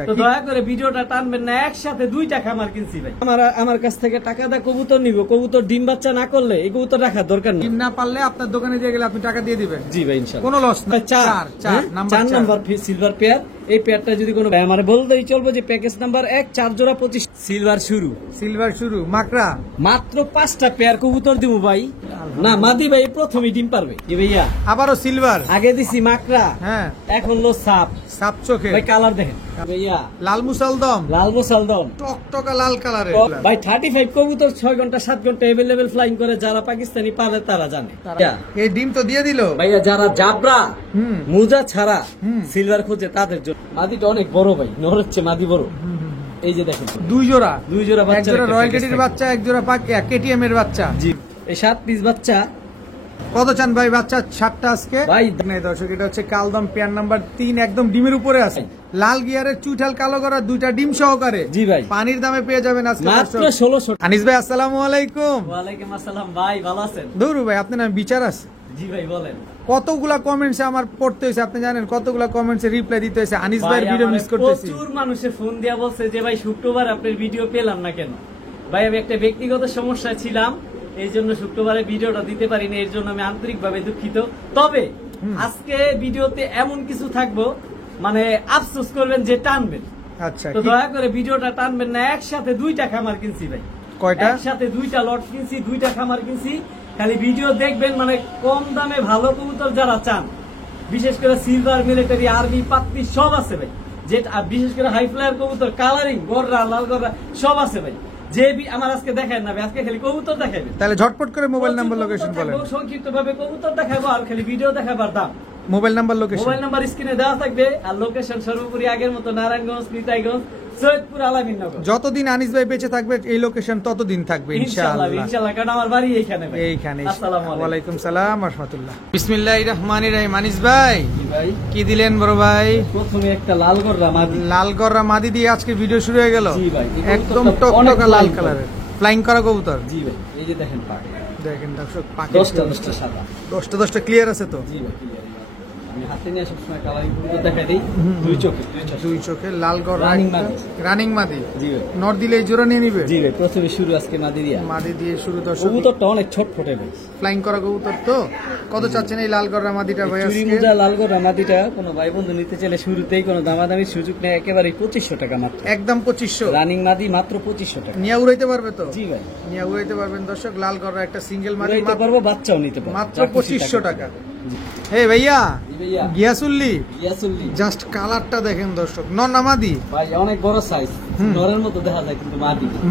আচ্ছা, তো দয়া করে ভিডিওটা টানবেন না, একসাথে দুইটা খামার কিনছি ভাই। আমার কাছ থেকে টাকা দা কবুতর নিব, কবুতর ডিম বাচ্চা না করলে এই কবুতর রাখার দরকার নেই। ডিম না পারলে আপনার দোকানে দিয়ে গেলে আপনি টাকা দিয়ে দিবেন। জি ভাই ইনশাআল্লাহ, কোনো লস না। চার নাম্বার সিলভার পেয়ার। এই পেয়ারটা যদি কোনো ভাই আমার বলতেই চলবো যে প্যাকেজ নাম্বার 1 4 জোড়া 25 সিলভার শুরু মাকড়া মাত্র 5টা পেয়ার কবুতর দিব ভাই। না মাদি ভাই প্রথমেই ডিম পারবে কি ভাইয়া? আবারও সিলভার, আগে দিছি মাকড়া, হ্যাঁ এখন লো সাপ চোখে ভাই। কালার দেখেন ভাইয়া, লাল মুসালদম টকটকা লাল কালারের ভাই। 35 কবুতর 6 ঘন্টা 7 ঘন্টা এভেলেবেল ফ্লাইং করে, যারা পাকিস্তানি পালে তারা জানে। এই ডিম তো দিয়ে দিল ভাইয়া, যারা জাবরা মুজা ছাড়া সিলভার খোঁজে তাদের জন্য। মাদিটা অনেক বড় ভাই, নরচ্ছে মাদি বড়। এই যে দেখেন দুই জোড়া বাচ্চা, এক জোড়া রয়্যাল কেটির বাচ্চা, এক জোড়া কেটিএম এর বাচ্চা। জি, এই 7 পিস বাচ্চা। কত চান ভাই বাচ্চা? 7টা আজকে ভাই। দর্শক, এটা হচ্ছে কালদম পেয়ার নাম্বার 3, একদম ডিমের উপরে আছে, লাল গিয়ারের চুইঠাল কালো করা, 2টা ডিম সহকারে। জি ভাই, পানির দামে পেয়ে যাবেন আজকে মাত্র 1600। আনিস ভাই আসসালামু আলাইকুম। ওয়ালাইকুম আসসালাম ভাই, ভালো আছেন? দৌড়ু ভাই, আপনার নাম বিচার আছে? জি ভাই বলেন। কতগুলা কমেন্টসে আমার পড়তে হয়েছে, আপনি জানেন কতগুলা কমেন্টসে রিপ্লাই দিতে হয়েছে। আনিস ভাইয়ের ভিডিও মিস করতেছি। প্রচুর মানুষে ফোন দিয়া বলছে যে ভাই শুক্রবার আপনার ভিডিও পেলাম না কেন। ভাই আমি একটা ব্যক্তিগত সমস্যা ছিলাম, এই জন্য শুক্রবারে ভিডিওটা দিতে পারিনি, এর জন্য আমি আন্তরিকভাবে দুঃখিত। তবে আজকে ভিডিওতে এমন কিছু থাকবো মানে আফসোস করবেন যে টানবেন। আচ্ছা, তো দয়া করে ভিডিওটা টানবেন না, একসাথে দুইটা খামার কিনছি ভাই। কয়টা? একসাথে 2টা লট কিনছি, 2টা খামার কিনছি। খালি ভিডিও দেখবেন, মানে কম দামে ভালো কবুতর যারা চান, বিশেষ করে সিলভার, মিলিটারি, আর্মি, পাত্তি সব আছে ভাই। যেটা বিশেষ করে হাই ফ্লায়ার কবুতর, কালারিং, গররা, লাল গররা সব আছে ভাই। যে আমার আজকে দেখায় না ভাই, আজকে খালি কবুতর দেখাবেন। তাহলে ঝটপট করে মোবাইল নাম্বার লোকেশন বলেন। সংক্ষিপ্ত ভাবে কবুতর দেখাবো আর খালি ভিডিও দেখাবার দাম। মোবাইল নাম্বার লোকেশন স্ক্রিনে দেওয়া থাকবে। আর লোকেশন সর্বোপরি আগের মতো নারায়ণগঞ্জ, নিতাইগঞ্জ, সৈয়দপুর, আলামিননগর। যতদিন আনিস ভাই বেঁচে থাকবে এই লোকেশন ততদিন থাকবে ইনশাআল্লাহ, কারণ আমার বাড়ি এইখানে। আসসালামু আলাইকুম। ওয়ালাইকুম সালাম ওয়া রাহমাতুল্লাহ। বিসমিল্লাহির রহমানির রহিম। আনিস ভাই কি দিলেন বড় ভাই? প্রথমে একটা লাল গররা মাদি দিয়ে আজকে ভিডিও শুরু হয়ে গেল। জি ভাই, একদম টকটকা লাল কালারের ফ্লাইং করা কবুতর। জি ভাই, এই যে দেখেন পাক, দেখেন দর্শক, পাক 10টা সাদা, 10টা ক্লিয়ার আছে তো? জি ভাই ক্লিয়ার। আমি হাতে নিয়ে সবসময় কালারিং কবুতর দেখাই দেই। দুই চোখে লাল গররা রানিং মাদি। জি ভাই, নর দিলে জোড়া নিয়ে নিবে। জি ভাই, প্রথমে শুরু আজকে মাদি দিয়ে শুরু। দর্শক, কবুতরটা অনেক ছটফটে ভাই, ফ্লাইং করা কবুতর তো। কত চাচ্ছেন এই লাল গররা মাদিটা ভাই আজকে? চুরিমুজা লাল গররা মাদিটা কোনো ভাই বন্ধু নিতে চাইলে শুরুতেই কোনো দামাদামির সুযোগ নেই, একেবারে 2500 টাকা মাত্র, একদম 2500। রানিং মাদি মাত্র 2500 টাকা। নিয়ে উড়াইতে পারবে তো? জি ভাই, নিয়ে উড়াইতে পারবেন দর্শক। লাল গররা একটা সিঙ্গেল মাদি নিতে পারবো, বাচ্চাও নিতে পারবো, মাত্র 2500 টাকা। হে ভাইয়া, গিয়াসুল্লি জাস্ট কালারটা দেখেন দর্শক। নর না মাদি? ভাই অনেক বড় সাইজ, নরের মতো দেখা যায় কিন্তু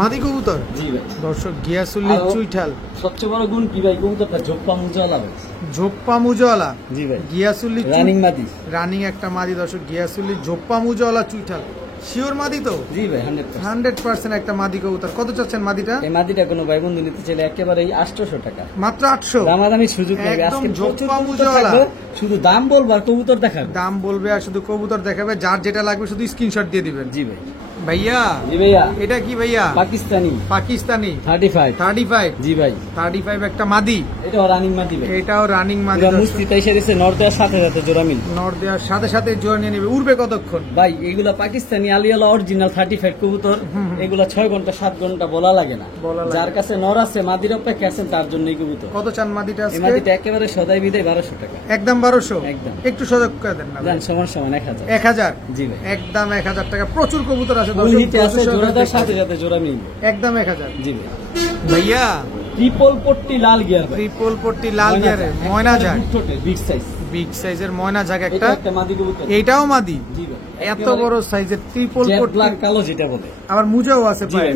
মাদি কবুতর। জি ভাই দর্শক, গিয়াসুল্লি চুইঠাল। সবচেয়ে বড় গুণ কি ভাই, কবুতরটা ঝোপ্পা মুজাওয়ালা। জি ভাই, গিয়াসুল্লি রানিং একটা মাদি দর্শক। গিয়াসুল্লি ঝোপ্পা মুজাওয়ালা চুইঠাল, শিওর মাদি তো? জি ভাই 100% একটা মাদি কবুতর। কত চাচ্ছেন মাদিটা? এই মাদিটা কোনো ভাই বন্ধু নিতে চাইলে একেবারে 800 টাকা, মাত্র 800। দামাদামির সুযোগ নেই আজকে, ঝোপ্পা মুজাওয়ালা। শুধু দাম বলবো আর কবুতর দেখাবে, দাম বলবে আর শুধু কবুতর দেখাবে। যার যেটা লাগবে শুধু স্ক্রিনশট দিয়ে দিবেন। জি ভাই। ভাইয়া, জি ভাইয়া, এটা কি ভাইয়া? পাকিস্তানি 35। জি ভাই, 35 একটা মাদি। এটাও রানিং মাদি ভাই, এটাও রানিং মাদি। মুস্তিতে এসে গেছে, নর দেওয়ার সাথে সাথে জোড়া মিল, নর দেওয়ার সাথে সাথে জোড়া নিয়ে নেবে। উড়বে কতক্ষণ ভাই? এগুলা পাকিস্তানি আলিয়ালা অরিজিনাল 35 কবুতর। এগুলা 6 ঘন্টা 7 ঘন্টা বলা লাগে না। যার কাছে নর আছে, মাদির অপেক্ষা আছেন, তার জন্যই কবুতর। কত চান মাদিটা? এই মাদিটা একেবারে সদাই বিদায় 1200 টাকা, একদম 1200। একদম, একটু সজাগ করে দেন না জান, সমান 1000। জি ভাই, একদম 1000 টাকা। প্রচুর কবুতর আছে দর্শক, সাথে সাথে জোড়া মিল, একদম 1000। জি ভাই। ভাইয়া, ট্রিপল পট্টি লাল গিয়ারের ময়না জাগ, বিগ সাইজের ময়না জাগ একটা। এইটাও মাদি। এত বড় সাইজের ট্রিপল পট্টি, কালো যেটা বলে, আবার মুজাও আছে ভাই,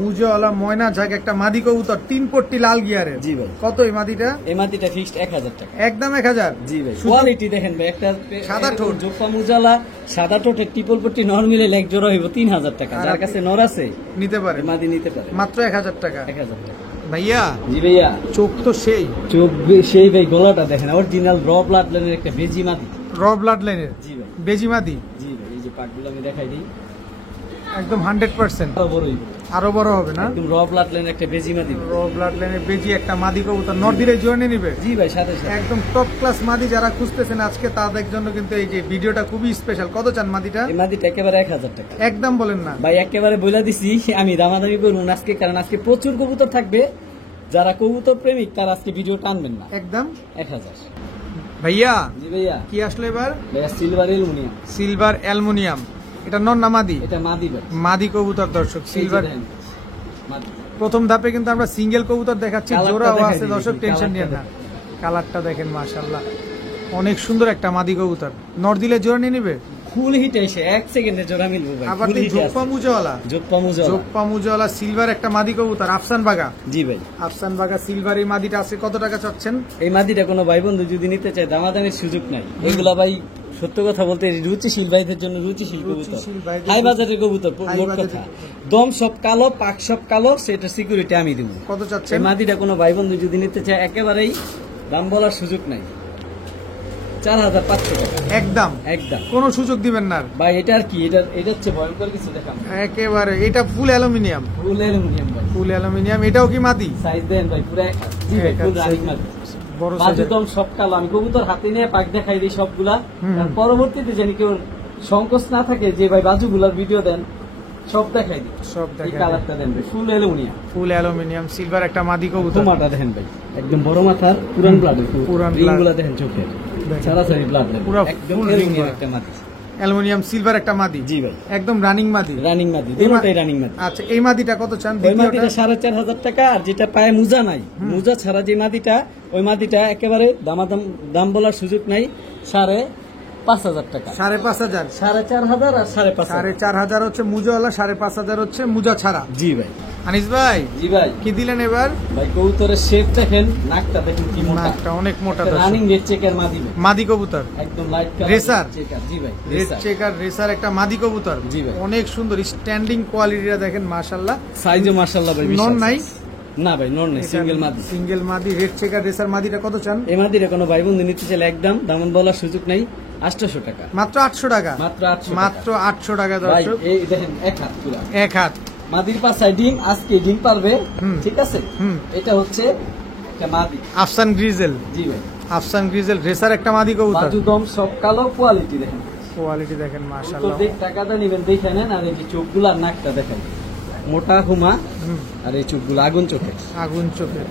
মুজাওয়ালা ময়না জাগ একটা মাদি কবুতর, 3 পট্টি লাল গিয়ারের। জি ভাই। কত এই মাদিটা? এই মাদিটা ফিক্সড 1000 টাকা, একদম 1000। জি ভাই, কোয়ালিটি দেখেন ভাই, একটা সাদা ঠোঁট, জোপা মুজালা সাদা ঠোঁটের ট্রিপল পট্টি নর মিলে এক জোড়া হইব 3000 টাকা। যার কাছে নর আছে নিতে পারে, মাদি নিতে পারে, মাত্র 1000 টাকা। 1000 টাকা ভাইয়া। জি ভাইয়া, চোখ তো সেই ভাই, গলাটা দেখেন, অরিজিনাল র ব্লাড লাইনের একটা বেজি মাদি। জি ভাই, বেজি মাদি। জি ভাই, এই যে পাটগুলো আমি দেখাই দিই। একদম 100%। আরো বড় হবে না? একদম র ব্লাড লাইন একটা বেজি মাদি, র ব্লাড লাইনের বেজি একটা মাদি কবুতর নরদিলে জয়েনে নিবে। জি ভাই, সাথে সাথে একদম টপ ক্লাস মাদি যারা খুঁজতেছেন আজকে তাদের জন্য কিন্তু এই যে ভিডিওটা খুবই স্পেশাল। কত চান মাদিটা? এই মাদিটা একেবারে 1000 টাকা। একদম বলেন না ভাই, একেবারে বলে দিছি আমি দামাদামি করব না আজকে, কারণ আজকে প্রচুর কবুতর থাকবে। যারা কবুতর প্রেমিক তারা আজকে ভিডিও টানবেন না। একদম 1000। ভাইয়া। জি ভাইয়া। কি আসলে এবার? ভাইয়া সিলভার অ্যালুমিনিয়াম। সিলভার অ্যালুমিনিয়াম, এটা নর না মাদি? এটা মাদি ভাই, মাদি কবুতর দর্শক। সিলভার প্রথম ধাপে কিন্তু আমরা সিঙ্গেল কবুতর দেখাচ্ছি, জোড়াও আছে দর্শক, টেনশন নিয়ে না। কালারটা দেখেন মাশাআল্লাহ, অনেক সুন্দর একটা মাদি কবুতর। নর দিলে জোড়া নিয়ে নিবে? ফুল হিট এসে 1 সেকেন্ডে জোড়া মিলবে ভাই। আবার জোপ্পা মুজাওয়ালা, জোপ্পা মুজাওয়ালা সিলভার একটা মাদি কবুতর, আফসান বাগা। জি ভাই, আফসান বাগা সিলভার। এই মাদিটা আছে কত টাকা চাচ্ছেন? এই মাদিটা কোনো ভাই বন্ধু যদি নিতে চায় দামাদামির সুযোগ নাই। এগুলা ভাই সত্য কথা বলতে রুচিশীল ভাইদের জন্য রুচিশীল কবুতর, হাই বাজারের কবুতর। মোট কথা দম সব কালো, পাক সব কালো, সেটা সিকিউরিটি আমি দিব। কত চাচ্ছেন? এই মাদিটা কোনো ভাই বন্ধু যদি নিতে চায় একেবারেই দাম বলার সুযোগ নাই, 4500 টাকা একদম। একদম কোনো সুযোগ দিবেন না ভাই। এটা আর কি, এটা হচ্ছে ভয়ঙ্কর কিছু দেখাম একেবারে। এটা ফুল অ্যালুমিনিয়াম, ফুল অ্যালুমিনিয়াম ভাই, ফুল অ্যালুমিনিয়াম। এটাও কি মাদি? সাইজ দেন ভাই পুরো এক হাত। জি ভাই, ফুল রানিং মাদি, বড় সাইজ একদম সব কালো। আমি কবুতর হাতে নিয়ে পাক দেখাই দিই সবগুলা, কারণ পরবর্তীতে জানি কেউ সংকোচ না থাকে যে ভাই বাজুগুলার ভিডিও দেন, সব দেখাই দিই। সব এই দেখাই। কালারটা দেন ভাই, ফুল অ্যালুমিনিয়াম। ফুল অ্যালুমিনিয়াম সিলভার একটা মাদি কবুতর। মাথা দেখেন ভাই, একদম বড় মাথার, পুরান ব্লাড, পুরান রিংগুলা দেখেন চোখে, সারাসারি ব্লাড পুরো একদম ফুল অ্যালুমিনিয়াম একটা মাদি। অ্যালুমিনিয়াম সিলভার একটা মাদি। জি ভাই, একদম রানিং মাদি। রানিং মাদি, দুটোই রানিং মাদি। আচ্ছা, এই মাদিটা কত চান? ওই মাদিটা 4500 টাকা। আর যেটা পায়ে মুজা নাই, মুজা ছাড়া যে মাদিটা, ওই মাদিটা একেবারে দাম বলার সুযোগ নাই, 5500 টাকা। 5500, 4500 আর 5500। 4500 হচ্ছে মুজাওয়ালা, 5500 হচ্ছে মুজা ছাড়া। জি ভাই। আনিস ভাই। জি ভাই। কি দিলেন এবার? ভাই কবুতরের শেপ দেখেন, নাকটা দেখেন কি মোটা, নাকটা অনেক মোটা। রানিং রেড চেকার মাদি, মাদি কবুতর একদম লাইট কালার রেসার। জি ভাই, রেড চেকার রেসার একটা মাদি কবুতর। জি ভাই, অনেক সুন্দর স্ট্যান্ডিং কোয়ালিটিটা দেখেন মাশাআল্লাহ। সাইজও মাশাআল্লাহ ভাই। নন নাই? না ভাই, নন নাই, সিঙ্গেল মাদি। সিঙ্গেল মাদি রেড চেকার রেসার মাদিটা কত চান? এই মাদিরে কোনো ভাই বন্ধু নিতে চাইলে একদম দাম বলার সুযোগ নাই, 800 টাকা। মাত্র 800 টাকা। মাত্র 800 টাকা ভাই। দর্শক। এই দেখেন এক হাত পুরো, এক হাত মাদির পাশায় ডিম, আজকে ডিম পারবে, ঠিক আছে। এটা হচ্ছে একটা মাদি, আফসান গ্রিজেল। জি ভাই, আফসান গ্রিজেল রেসার একটা মাদি কবুতর। বাজু দম সব কালো, কোয়ালিটি দেখেন, কোয়ালিটি দেখেন তো মাশাআল্লাহ। দেখ টাকাটা নেবেন দেখে নেন। আর এই যে চোখগুলো আর নাকটা দেখেন, মোটা হুমা, আর এই চোখগুলো আগুন চোখে, আগুন চোখে,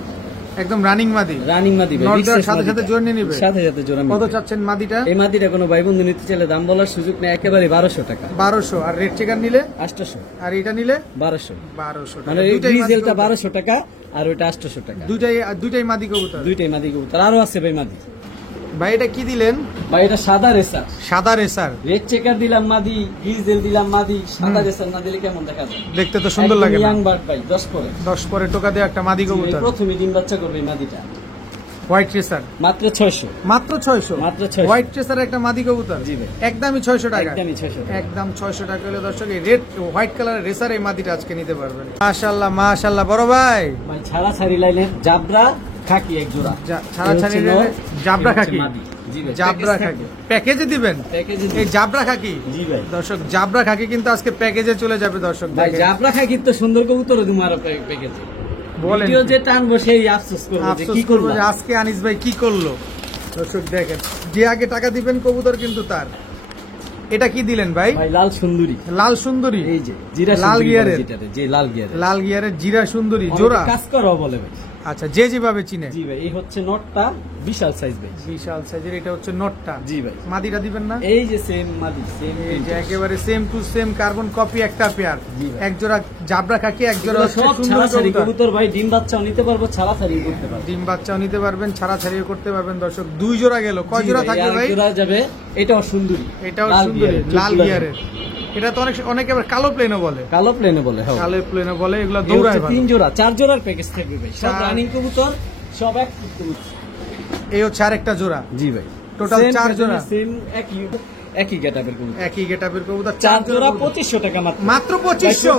একদম রানিং মাদি। রানিং মাদি ভাই, নরদার সাথে সাথে জোর নিয়ে নিবে, সাথে সাথে জোড়া। কত চাচ্ছেন মাদিটা? এই মাদিটা কোনো ভাই বন্ধু নিতে চাইলে দাম বলার সুযোগ নেই, একেবারে 1200 টাকা। 1200। আর রেড চেকার নিলে 800, আর এটা নিলে 1200। 1200 টাকা। মানে এই ডিজেলটা 1200 টাকা আর ওইটা 800 টাকা। দুইটাই মাদি কবুতর। দুইটাই মাদি কবুতর, আরো আছে ভাই মাদি। ভাই এটা কি দিলেন? ভাই এটা সাদা রেসার, সাদা রেসার। রেড চেকার দিলাম মাদি, ডিজেল দিলাম মাদি, সাদা রেসার না দিলে কেমন দেখা যায়? দেখতে তো সুন্দর লাগে না? ইয়াং বার্ড ভাই, 10 পরে। 10 পরে টোকা দিয়ে একটা মাদি কবুতর। প্রথমে ডিম বাচ্চা করবে এই মাদিটা। হোয়াইট রেসার মাত্র 600। মাত্র 600। মাত্র 600। হোয়াইট রেসার একটা মাদি কবুতর। জি ভাই, একদমই 600 টাকা। একদমই 600 টাকা। একদম 600 টাকা হলে দর্শক এই রেড হোয়াইট কালারের রেসার এই মাদিটা আজকে নিতে পারবেন। মাশাআল্লাহ মাশাআল্লাহ বড় ভাই। ভাই ছাড়া ছাড়ি লাইনের জাবরা খাকি এক জোড়া, ছাড়া ছাড়ি জাবরা খাকি। জি ভাই, জাবরা খাকি প্যাকেজে দিবেন? প্যাকেজে এই জাবরা খাকি। জি ভাই। দর্শক জাবরা খাকি কিন্তু আজকে প্যাকেজে চলে যাবে দর্শক। ভাই জাবরা খাকি তো সুন্দর কবুতর তোমার প্যাকেজে। বলেন ভিডিও যে টানবো সেই আফসোস করবো যে কি করবো, যে আজকে আনিস ভাই কি করলো। দর্শক দেখেন, যে আগে টাকা দিবেন কবুতর কিন্তু তার। এটা কি দিলেন ভাই? ভাই লাল সুন্দরী। লাল সুন্দরী, এই যে জিরা লাল গিয়ারের, যে লাল গিয়ারের, লাল গিয়ারের জিরা সুন্দরী জোড়া। কাজ করো বলে ভাই। আচ্ছা, যে যেভাবে চিনে। জি ভাই, এই হচ্ছে নটটা, বিশাল সাইজ ভাই, বিশাল সাইজের। এটা হচ্ছে নটটা। জি ভাই। মাদিটা দিবেন না? এই যে সেম মাদি, সেম এই যে একেবারে same to same carbon copy একটা পেয়ার। এক জোড়া জাবরা খাকি, এক জোড়া হচ্ছে সব সুন্দর ছাড়াছাড়ি কবুতর। কবুতর ভাই, ডিম বাচ্চাও নিতে পারবো, ছাড়াছাড়িও করতে পারবো। ডিম বাচ্চাও নিতে পারবেন, ছাড়াছাড়িও করতে পারবেন দর্শক। 2 জোড়া গেল, কয় জোড়া থাকবে ভাই? জোড়া যাবে। এটাও সুন্দরী, এটাও সুন্দরী লাল গিয়ারের। এটা তো অনেকে আবার কালো প্লেনও বলে। কালো প্লেনে বলে, হ্যাঁ কালো প্লেনও বলে। এগুলো দৌড়ায় ভালো। 3 জোড়া 4 জোড়ার প্যাকেজ থাকবে ভাই, সব রানিং কবুতর, সব এক কবুতর। এই হচ্ছে আরেকটা জোড়া। জি ভাই, টোটাল 4 জোড়া, সেম একই গেটআপের কবুতর, একই গেটআপের কবুতর। 4 জোড়া 2500 টাকা মাত্র। মাত্র 2500।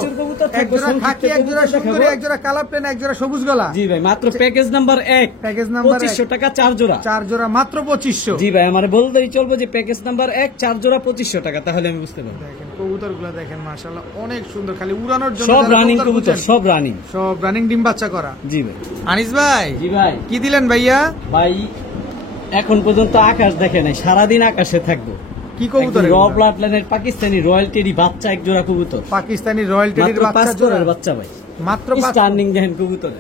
এক জোড়া খাকি, এক জোড়া সুন্দরী, এক জোড়া কালো প্লেন, এক জোড়া সবুজ গলা। জি ভাই, মাত্র প্যাকেজ নাম্বার 1, প্যাকেজ নাম্বার 2500 টাকা 4 জোড়া। 4 জোড়া মাত্র 2500। জি ভাই, আমার বলতেই চলবে যে প্যাকেজ নাম্বার 1 4 জোড়া 2500 টাকা, তাহলে আমি বুঝতে পারবো। কবুতর গুলা দেখেন মাশাআল্লাহ অনেক সুন্দর, খালি উড়ানোর জন্য সব রানিং কবুতর, সব রানিং ডিম বাচ্চা করা। জি ভাই। আনিস ভাই, জি ভাই, কি দিলেন ভাইয়া? ভাই এখন পর্যন্ত আকাশ দেখে নাই, সারাদিন আকাশে থাকবো। কি কবুতর? র ব্লাড লাইনের পাকিস্তানি রয়্যাল টেডি বাচ্চা, এক জোড়া কবুতর। পাকিস্তানি রয়্যাল টেডির বাচ্চা, জোড়ার বাচ্চা ভাই, মাত্র স্ট্যান্ডিং দেখেন কবুতর।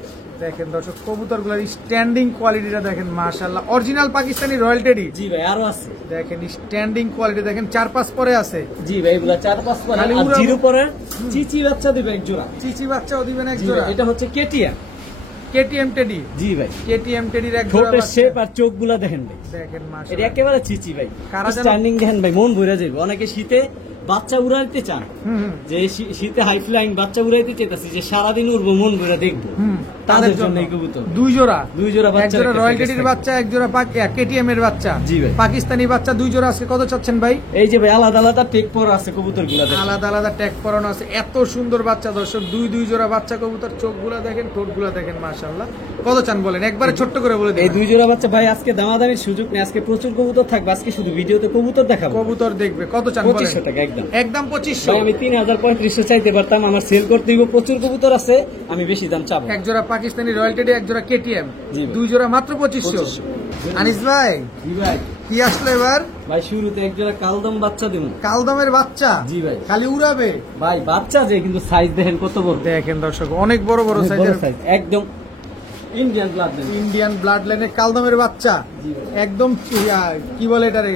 দেখেন দর্শক কবুতরগুলোর স্ট্যান্ডিং কোয়ালিটিটা দেখেন মাশাআল্লাহ, অরিজিনাল পাকিস্তানি রয়্যাল টেডি। জি ভাই, আরো আছে দেখেন স্ট্যান্ডিং কোয়ালিটি দেখেন, 4-5 পরে আছে। জি ভাই, এগুলা 4-5 পরে, আর জিরো পরে চিচি বাচ্চা দিবে এক জোড়া। চিচি বাচ্চাও দিবেন এক জোড়া। এটা হচ্ছে কেটিএম টেডি। জি ভাই, কেটিএম টেডির এক জোড়া। ঠোঁটের শেপ আর চোখগুলা দেখেন ভাই, দেখেন মাশাআল্লাহ, এটা একেবারে চিচি ভাই। স্ট্যান্ডিং দেখেন ভাই, মন ভরে যাবে। অনেকে শীতে বাচ্চা উড়াইতে চান, যে শীতে হাই ফ্লাইং বাচ্চা উড়াইতে চাইতেছি, যে সারাদিন উড়বো মন ভরে দেখবো, তাদের জন্য এই কবুতর। দুই জোড়া বাচ্চা, এক জোড়া রয়্যাল টেডির বাচ্চা, এক জোড়া কেটিএম এর বাচ্চা। জি ভাই, পাকিস্তানি বাচ্চা দুই জোড়া। আজকে কত চাচ্ছেন ভাই? এই যে ভাই আলাদা আলাদা টেক পরা আছে কবুতর গুলা, আলাদা আলাদা ট্যাগ পরানো আছে। এত সুন্দর বাচ্চা দর্শক, দুই জোড়া বাচ্চা কবুতর। চোখগুলা দেখেন, ঠোঁটগুলা দেখেন মাশাআল্লাহ। কত চান বলেন, একবারে ছোট্ট করে বলে দিন। এই দুই জোড়া বাচ্চা ভাই আজকে দামাদামির সুযোগ নেই, আজকে প্রচুর কবুতর থাকবে। আজকে শুধু ভিডিওতে কবুতর দেখাবো, কবুতর দেখবে। কত চান বলেন? 2500 টাকা একদম, একদম 2500। আমি 3500 চাইতে পারতাম, আমার সেল করতে দিব। প্রচুর কবুতর আছে, আমি বেশি দাম চাবো। এক জোড়া পাকিস্তানি রয়্যাল টেডি, এক জোড়া কেটিএম, দুই জোড়া মাত্র 2500। আনিস ভাই, জি ভাই, কি আসলো এবার? ভাই শুরুতে এক জোড়া কালদম বাচ্চা দিব। কালদমের বাচ্চা? জি ভাই, খালি উড়াবে ভাই। বাচ্চা যে কিন্তু সাইজ দেখেন কত বড়, দেখেন দর্শক অনেক বড় বড় সাইজের, একদম ইন্ডিয়ান ব্লাড লাইনের কালদমের বাচ্চা। একদম কি বলে এটারে,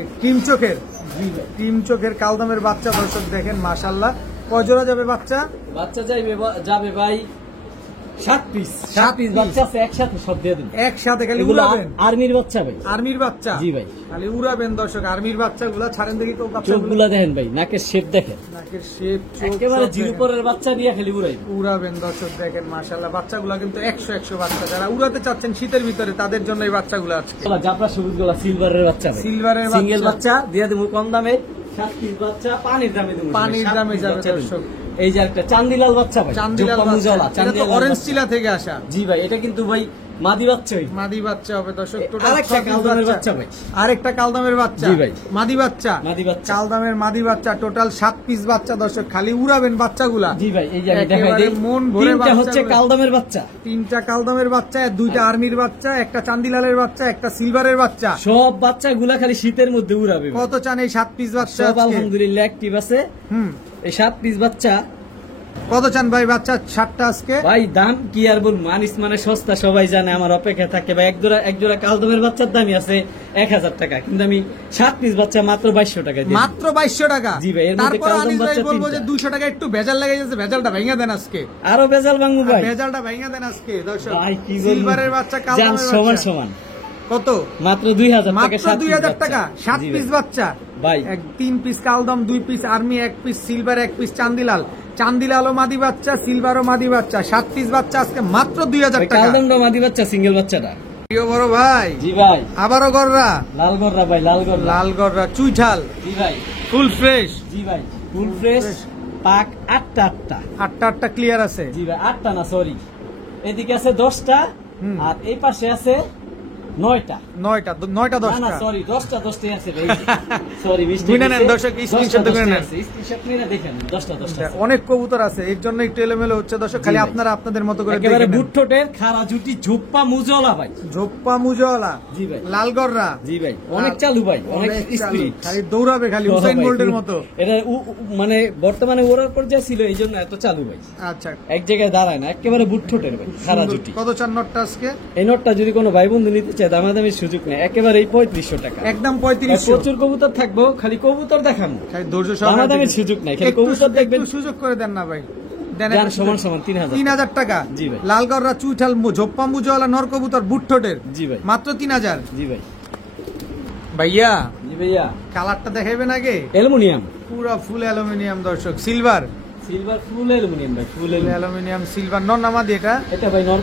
ক্রিম চোখের কালদমের বাচ্চা দর্শক দেখেন মাশাআল্লাহ। কয় জোড়া যাবে বাচ্চা? বাচ্চা যাবে ভাই 7 পিস বাচ্চা আছে, একসাথে সব দিয়ে দেন, একসাথে। খালি উড়াবেন। আর্মির বাচ্চা ভাই, আর্মির বাচ্চা। জি ভাই, খালি উড়াবেন দর্শক। আর্মির বাচ্চাগুলো ছাড়েন দেখি, চোখগুলা দেখেন ভাই, নাকের শেপ দেখেন, নাকের শেপ, একেবারে জিরো পরের বাচ্চা দিয়ে খালি উড়াবেন দর্শক দেখেন মাশাআল্লাহ। বাচ্চাগুলা কিন্তু 100 বাচ্চা। যারা উড়াতে চাচ্ছেন শীতের ভিতরে, তাদের জন্য এই বাচ্চাগুলো আজকে। জাপরা সবুজ গুলা সিলভারের বাচ্চা, সিলভারের সিঙ্গেল বাচ্চা দিয়ে দেবো কম দামে। 7 পিস বাচ্চা পানির দামে দেবো, পানির দামে যাবে দর্শক। এই যে একটা চান্দিলাল বাচ্চা ভাই, চান্দিলাল অরেঞ্জ চিলা থেকে আসা। জি ভাই, এটা কিন্তু ভাই মাদি বাচ্চা, মাদি বাচ্চা হবে দর্শক। আরেকটা কালদমের বাচ্চা ভাই, আরেকটা কালদমের বাচ্চা। জি ভাই, মাদি বাচ্চা, কালদমের মাদি বাচ্চা। টোটাল 7 পিস বাচ্চা দর্শক, খালি উড়াবেন বাচ্চাগুলা। জি ভাই, এই যে আমি দেখাই দেই, মন ভরে তিনটা হচ্ছে কালদমের বাচ্চা, 3টা কালদমের বাচ্চা, 2টা আর্মির বাচ্চা, একটা চান্দিলালের বাচ্চা, একটা সিলভারের বাচ্চা। সব বাচ্চাগুলা খালি শীতের মধ্যে উড়াবে। কত চান এই 7 পিস বাচ্চা? সব আলহামদুলিল্লাহ অ্যাক্টিভ আছে। এই 7 পিস বাচ্চা কত চান ভাই বাচ্চা 7টা আজকে? ভাই দাম কি আর বল, মানিস মানে সস্তা, সবাই জানে, আমার অপেক্ষা থাকে ভাই। এক জোড়া কালদমের বাচ্চার দামই আছে 1000 টাকা, কিন্তু আমি 7 পিস বাচ্চা মাত্র 2200 টাকা দিই। মাত্র 2200 টাকা? জি ভাই। তারপর আনিস ভাই বলবো যে 200 টাকা একটু ভেজাল লাগে যাচ্ছে, ভেজালটা ভাঙা দেন আজকে। আরো ভেজাল ভাঙবো ভাই, ভেজালটা ভাঙা দেন আজকে দর্শক। ভাই কি বলবো, সিলভারের বাচ্চা কালদমের সমান সমান কত? মাত্র 2000 টাকা, মাত্র 2000 টাকা 7 পিস বাচ্চা ভাই। 3 পিস কালদম, 2 piece army, 1 piece silver, 1 piece চান্দিলালও মাদি বাচ্চা, সিলভারও মাদি বাচ্চা। 7 পিস বাচ্চা আজকে মাত্র 2000 টাকা। কালদমটা মাদি বাচ্চা, সিঙ্গেল বাচ্চাটা। প্রিয় বড় ভাই। জি ভাই, আবারও গররা, লাল গররা ভাই, লাল গররা চুইঠাল। জি ভাই, ফুল ফ্রেশ। জি ভাই, ফুল ফ্রেশ। পাক 8টা ক্লিয়ার আছে। জি ভাই, 8টা না, সরি, এদিকে আছে 10টা, আর এই পাশে আছে 9টা 10টা। না সরি, 10টাই আছে ভাই, সরি বুঝে নেন দর্শক, স্ক্রিনশট করে নেন, স্ক্রিনশট নিয়ে দেখেন। 10টা অনেক কবুতর আছে, এর জন্য একটু এলোমেলো হচ্ছে দর্শক। খালি আপনারা আপনাদের মতো করে দেখেন। একেবারে বুটঠোঁটের খাড়া জুটি, ঝোপ্পা মুজলা ভাই, জি ভাই, লাল গররা। জি ভাই, অনেক চালু ভাই, অনেক স্পিড, খালি দৌড়াবে, খালি উসাইন বোল্টের মতো। এটা মানে বর্তমানে ওরার পর্যায়ে ছিল, এই জন্য এত চালু ভাই। আচ্ছা, এক জায়গায় দাঁড়ায় না, একেবারে বুটঠোঁটের ভাই, খাড়া জুটি। কত চান নটটা আজকে? এই নটটা যদি কোনো ভাই বন্ধু নিতে চায়, দামাদামির সুযোগ নেই, একেবারে 3500 টাকা, একদম 3500। প্রচুর কবুতর থাকবো, খালি কবুতর দেখাবো, খালি ধৈর্য সহ। দামাদামির সুযোগ নাই, খালি কবুতর দেখবেন। সুযোগ করে দেন না ভাই, সমান 3000 টাকা। জি ভাই, লালগড়রা চুইঠাল ঝোপ্পা মুজওয়ালা নর কবুতর বুটঠোঁটের। জি ভাই, মাত্র 3000। জি ভাই। ভাইয়া, জি ভাইয়া, কালারটা দেখাইবেন আগে। অ্যালুমিনিয়াম, পুরো ফুল অ্যালুমিনিয়াম দর্শক। সিলভার ফুল অ্যালুমিনিয়াম ভাই, ফুল অ্যালুমিনিয়াম সিলভার। নর নামাদি এটা ভাই, নর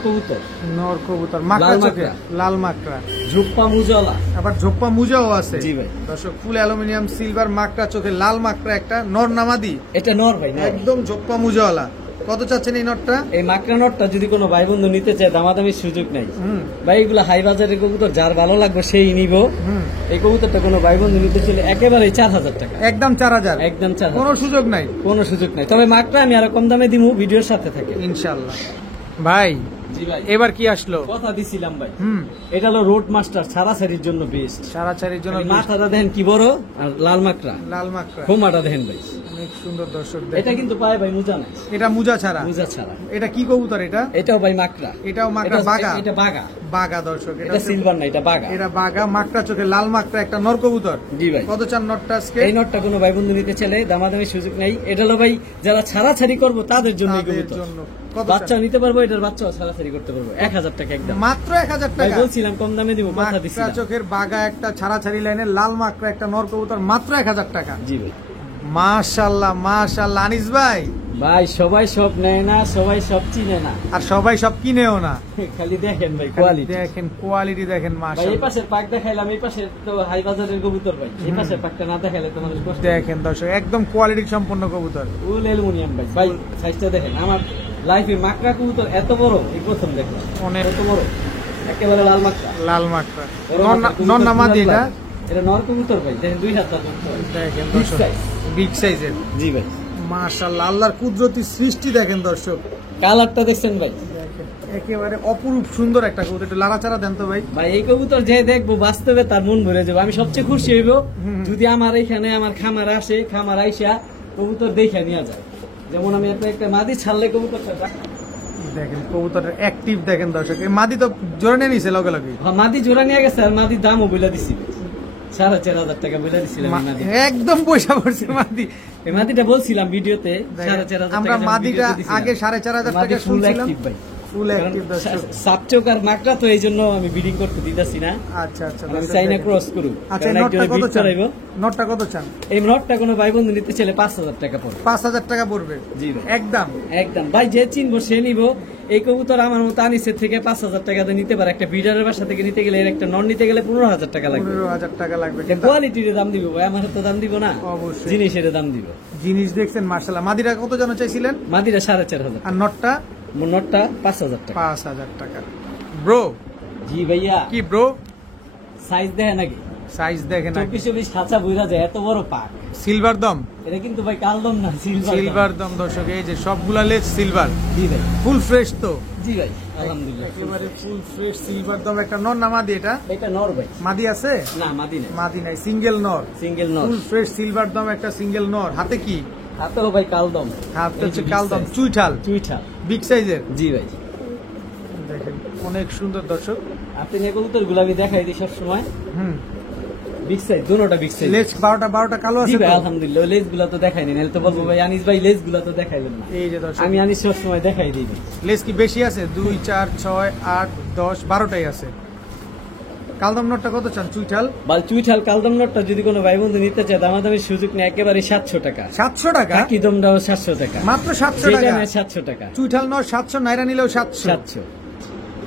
কবুতর, মাকড়া চোখে, লাল মাকড়া, ঝোপ্পা মুজওয়ালা, আবার ঝোপ্পা মুজাও আছে। জি ভাই, দর্শক ফুল অ্যালুমিনিয়াম সিলভার মাকড়া চোখে, লাল মাকড়া একটা, নর নামাদি। এটা নর ভাই, একদম ঝোপ্পা মুজাওয়ালা। কত চাচ্ছেন এই নটটা? এই মাকড়া নটটা যদি কোনো ভাই বন্ধু নিতে চায় দামাদামির সুযোগ নাই ভাই, এগুলো হাই বাজারের কবুতর, যার ভালো লাগবে সেই নিব। এই কবুতরটা কোনো ভাই বন্ধু নিতে চাইলে একেবারে 4000 টাকা, একদম 4000, একদম 4000, কোনো সুযোগ নাই, কোনো সুযোগ নাই। তবে মাকড়া আমি আরো কম দামে দিব, ভিডিওর সাথে থাকে ইনশাআল্লাহ। ভাই জি ভাই, এবার কি আসলো? কথা দিছিলাম ভাই, এটা হলো রোড মাস্টার, ছাড়াছাড়ির জন্য বেস্ট, ছাড়াছাড়ির জন্য। মাথাটা দেখেন কি বড়, আর লাল মাকড়া, লাল মাকড়া খোমাটা দেখেন ভাই, অনেক সুন্দর দর্শক। এটা কিন্তু পায় ভাই মুজা নাই, এটা মুজা ছাড়া, মুজা ছাড়া। এটা কি কবুতর? এটা এটাও ভাই মাকড়া, এটাও মাকড়া, বাগা, এটা বাগা, বাগা দর্শক। এটা সিলভার না, এটা বাগা, এটা বাগা মাকড়া চোখে লাল মাকড়া, একটা নর কবুতর। জি ভাই। কত চান নটটা আজকে? এই নটটা কোনো ভাই বন্ধু নিতে চাইলে দামাদামি সুযোগ নাই। এটা হলো ভাই যারা ছাড়াছাড়ি করবো তাদের জন্য এই তাদের কবুতর। জন্য। কত বাচ্চা চান? নিতে পারবো, এটার বাচ্চাও ছাড়াছাড়ি করতে পারবো। 1000 টাকা একদম, মাত্র 1000 ভাই টাকা। বলছিলাম কম দামে দিব, কথা মাকড়া দিছিলাম। চোখের বাগা একটা ছাড়াছাড়ি লাইনের লাল মাকড়া, একটা নর কবুতর, মাত্র 1000 টাকা। জি ভাই। মাশাআল্লাহ মাশাআল্লাহ। আনিস ভাই, ভাই সবাই সব নেয় না, সবাই সব চিনে না, আর সবাই সব কিনেও না। খালি দেখেন ভাই কোয়ালিটি, দেখেন কোয়ালিটি দেখেন ভাই। এই মাশাআল্লাহ। পাশের পাক দেখাইলাম, এই পাশে তো হাই বাজারের কবুতর ভাই, এই পাশের পাকটা না দেখাইলে তো মানুষ কষ্ট। দেখেন দর্শক, একদম কোয়ালিটি সম্পন্ন কবুতর। ফুল অ্যালুমিনিয়াম ভাই, ভাই সাইজটা দেখেন। আমার লাইফে মাকড়া কবুতর এত বড় এই প্রথম দেখলাম, অনেক এত বড়, একেবারে লাল মাকড়া, লাল মাকড়া। বড় মাকড়া, নর না মাদি এটা? এটা নর কবুতর ভাই, দেখেন 2 হাত তার। দেখেন Big দর্শক, size। বিগ সাইজের। জি ভাই। মাশাআল্লাহ, আল্লাহর কুদরতি সৃষ্টি দেখেন দর্শক। কালারটা দেখছেন ভাই, দেখেন একেবারে অপরূপ সুন্দর একটা কবুতর। একটু লাড়াচাড়া দেন তো ভাই। ভাই এই কবুতর যে দেখবো বাস্তবে তার মন ভরে যাবে। আমি সবচেয়ে খুশি হইব যদি আমার এখানে আমার খামার আসে, খামার আইসা কবুতর দেখে নিয়ে যায়। যেমন আমি একটা মাদি ছাড়লে কবুতরটা দেখেন কবুতরের অ্যাক্টিভ দেখেন দর্শক। এই মাদি তো জোরে নিয়ে নিছে লগে লগে। মাদি জোড়া নিয়ে গেছে, আর মাদির দামও বলে দিছি 4500 টাকা বলে দিছিলাম। এই মাদি একদম পয়সা পড়ছে মাদি। এই মাদিটা বলছিলাম ভিডিওতে দেখেন, 4500 টাকা। আমরা মাদিটা আগে 4500 টাকা ফুল শুনছিলাম। অ্যাক্টিভ ভাই, ফুল অ্যাক্টিভ দর্শক। সাপচোক আর মাকড়া তো এই জন্য আমি বিডিং করতে দিতেছি না। আচ্ছা আচ্ছা আমি দর্শক চাই না দেখেন। ক্রস করুক। আচ্ছা কারণ নটটা একজনে কত বিট চান? করাইবো। নটটা কত চান? এই নটটা কোনো ভাই বন্ধু নিতে চাইলে 5000 টাকা পড়বে। 5000 টাকা পড়বে। জি ভাই। একদম একদম ভাই, যে চিনবো সে নিব। এই কবুতর আমার মতো আনিসের থেকে 5000 টাকা দিয়ে নিতে পারে। একটা বিডারের বাসা থেকে নিতে গেলে, এর একটা নন নিতে গেলে 15000 টাকা লাগবে। 15000 টাকা লাগবে। কোয়ালিটির দাম দিব ভাই, আমার তো দাম দিব না, অবশ্যই। জিনিসের দাম দিব। জিনিস দেখছেন মাশাআল্লাহ। মাদিরা কত জন চাইছিলেন? মাদিরা 4500, আর নটটা নটটা 5000 টাকা। 5000 টাকা। ব্রো জি ভাইয়া, কি ব্রো সাইজ দেখে নাকি? সাইজ দেখেন। 24 খাঁচা বুঝা যায়, এত বড় পাক। সিলভার দম, এটা কিন্তু ভাই কালদম না, সিলভার দম দর্শক। এই যে সবগুলা লেজ সিলভার, জি ভাই। ফুল ফ্রেশ তো। জি ভাই, আলহামদুলিল্লাহ একেবারে ফুল ফ্রেশ সিলভার দম। একটা নর না মাদি? এটা এটা নর ভাই। মাদি আছে? না মাদি না, মাদি নাই, সিঙ্গেল নর, সিঙ্গেল নর। ফুল ফ্রেশ সিলভার দম, একটা সিঙ্গেল নর। হাতে কি? হাতেও ভাই কালদম, হাতে হচ্ছে কালদম, চুইঠাল, চুইঠা, বিগ সাইজের। জি ভাই। দেখেন অনেক সুন্দর দর্শক। আপনি এই কবুতর গুলাবি দেখাই দিই সবসময়, হুম, বিগ সাইজ, দুটোটা বিগ সাইজ। লেজ 12টা কালো জি আছে ভাই, তো? আলহামদুলিল্লাহ। লেজ গুলা তো দেখাইনি, নাহলে তো বলবো ভাই আনিস ভাই লেজ গুলা তো দেখাইলেন না। এই যে দর্শক, আমি আনিস সবসময় দেখাই দিই ভাই। লেজ কি বেশি আছে? 2 4 6 8 10 12টাই আছে। কালদম নটটা কত চান? চুইঠাল বাল চুইঠাল কালদম নটটা যদি কোনো ভাই বন্ধু নিতে চায়, দামাদামির সুযোগ নেই, একেবারে 700 টাকা। 700 টাকা? বাকি দমটাও 700 টাকা, মাত্র 700 যেটা টাকা। নেয় 700 টাকা। চুইঠাল নর 700, নাইরা নিলেও 700। 700।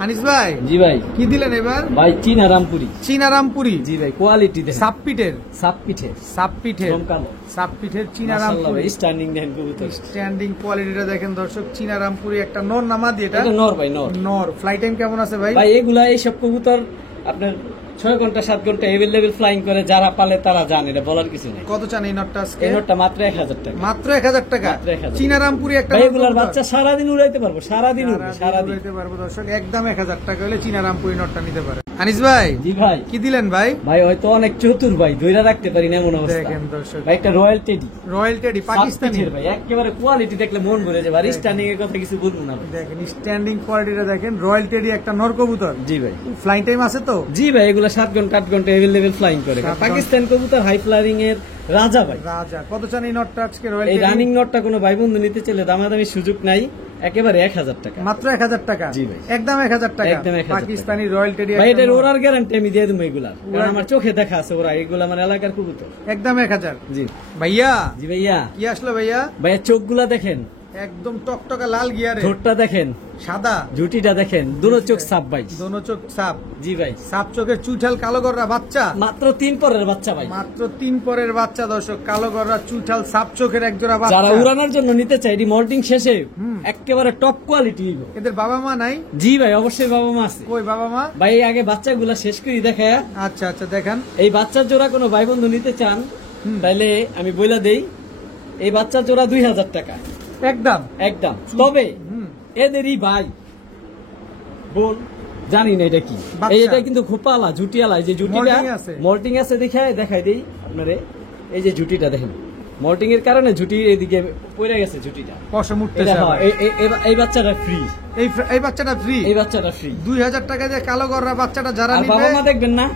আনিস ভাই জি ভাই। কি দিলেন এবার? ভাই চীনা রামপুরি। চীনারামপুরি। জি ভাই, কোয়ালিটি দেখেন। সাপপিটের, সাপ পিঠে, সাপপিটের, চমকালো। সাপপিটের মাশাআল্লাহ চীনারামপুরি। ভাই, স্ট্যান্ডিং দেখেন কবুতর। স্ট্যান্ডিং কোয়ালিটিটা দেখেন দর্শক। চীনারামপুরি একটা নর না মাদি? এটা এটা নর ভাই, নর। নর। ফ্লাই টাইম কেমন আছে ভাই? ভাই এগুলা এইসব কবুতর আপনার 6 ঘন্টা 7 ঘন্টা এভেলেবেল ফ্লাইং করে, যারা পালে তারা জানে, এটা বলার কিছু নেই। কত চান এই নটটা আজকে? এই নোটটা মাত্র 1000 টাকা। মাত্র 1000 টাকা। মাত্র 1000 চীনারামপুরি একটা ভাই নর এগুলার কবুতর। বাচ্চা সারাদিন উড়াইতে পারবো, সারাদিন উড়বে, সারাদিন। উড়াইতে পারবো দর্শক। একদম 1000 টাকা হলে চীনারামপুরি নটটা নিতে পারে। আনিস ভাই জি ভাই। কি দিলেন ভাই? ভাই হয়তো অনেক চতুর ভাই, ধইরা রাখতে পারি না এমন অবস্থা। দেখেন দর্শক, ভাই একটা royal teddy, royal teddy Pakistani. ভাই একেবারে কোয়ালিটি দেখলে মন ভরে যাবে। আর স্ট্যান্ডিং এর কথা কিছু বলবো না ভাই। দেখেন স্ট্যান্ডিং কোয়ালিটিটা দেখেন। রয়্যাল টেডি একটা নর কবুতর। জি ভাই। ফ্লাইং টাইম আছে তো? জি ভাই, এগুলা 7 ঘন্টা 8 ঘন্টা এভেলেবেল ফ্লাইং করে। 7 পাকিস্তান কবুতর হাই ফ্লাইং এর রাজা ভাই। রাজা। কত চান এই নটটা আজকে রয়্যাল এই টেডি? রানিং নটটা কোনো ভাই বন্ধু নিতে চাইলে দামাদামি সুযোগ নাই, একেবারে 1000 টাকা। মাত্র 1000 টাকা? জি ভাই। একদম 1000 টাকা। একদম 1000 টাকা। পাকিস্তানি রয়্যাল টেডি ভাই একটা এটার নর। ওরার গ্যারান্টি আমি দিয়ে দেবো এগুলা, কারণ আমার চোখে দেখা আছে ওরা, এগুলা আমার এলাকার কবুতর। একদম 1000। জি ভাইয়া জি ভাইয়া। কি আসলো ভাইয়া? ভাইয়া চোখগুলা দেখেন, একদম টকটকা লাল গিয়ারে, ঠোঁটটা দেখেন, সাদা জুটিটা দেখেন, দুনো চোখ সাপ ভাই, দোনো চোখ সাপ। জি ভাই, সাপ চোখের চুইঠাল কালো গররা বাচ্চা, মাত্র 3 পরের বাচ্চা ভাই, মাত্র 3 পরের বাচ্চা দর্শক, কালো গররা চুইঠাল সাপ চোখের এক জোড়া যারা বাচ্চা। উড়ানোর জন্য নিতে চাই, এটি মল্টিং শেষে একেবারে টপ কোয়ালিটি। এদের বাবা মা নাই? জি ভাই, অবশ্যই বাবা মা আছে। কই বাবা মা? ভাই আগে বাচ্চাগুলা শেষ করি দেখায়। আচ্ছা আচ্ছা দেখান। এই বাচ্চার জোড়া কোনো ভাই বন্ধু নিতে চান তাইলে আমি বইলা দেই, এই বাচ্চার জোড়া 2000 টাকা একদম একদম। তবে এদেরই ভাই বোন জানি না এটা কি, বাচ্চা। এটা কিন্তু খোপালা জুটিয়ালা, এই যে জুটিটা Molting আছে। মল্টিং আছে, দেখাই দেই আপনারে। এই যে জুটিটা দেখেন, মল্টিং এর কারণে জুটি এদিকে পড়ে গেছে, জুটিটা কষে মুটতে এটা হয়। এই বাচ্চাটা ফ্রি, এই বাচ্চাটা ফ্রি, এই বাচ্চাটা ফ্রি। 2000 টাকা দিয়ে কালো গররা বাচ্চাটা যারা আর নিবে। বাবা মা দেখবেন না,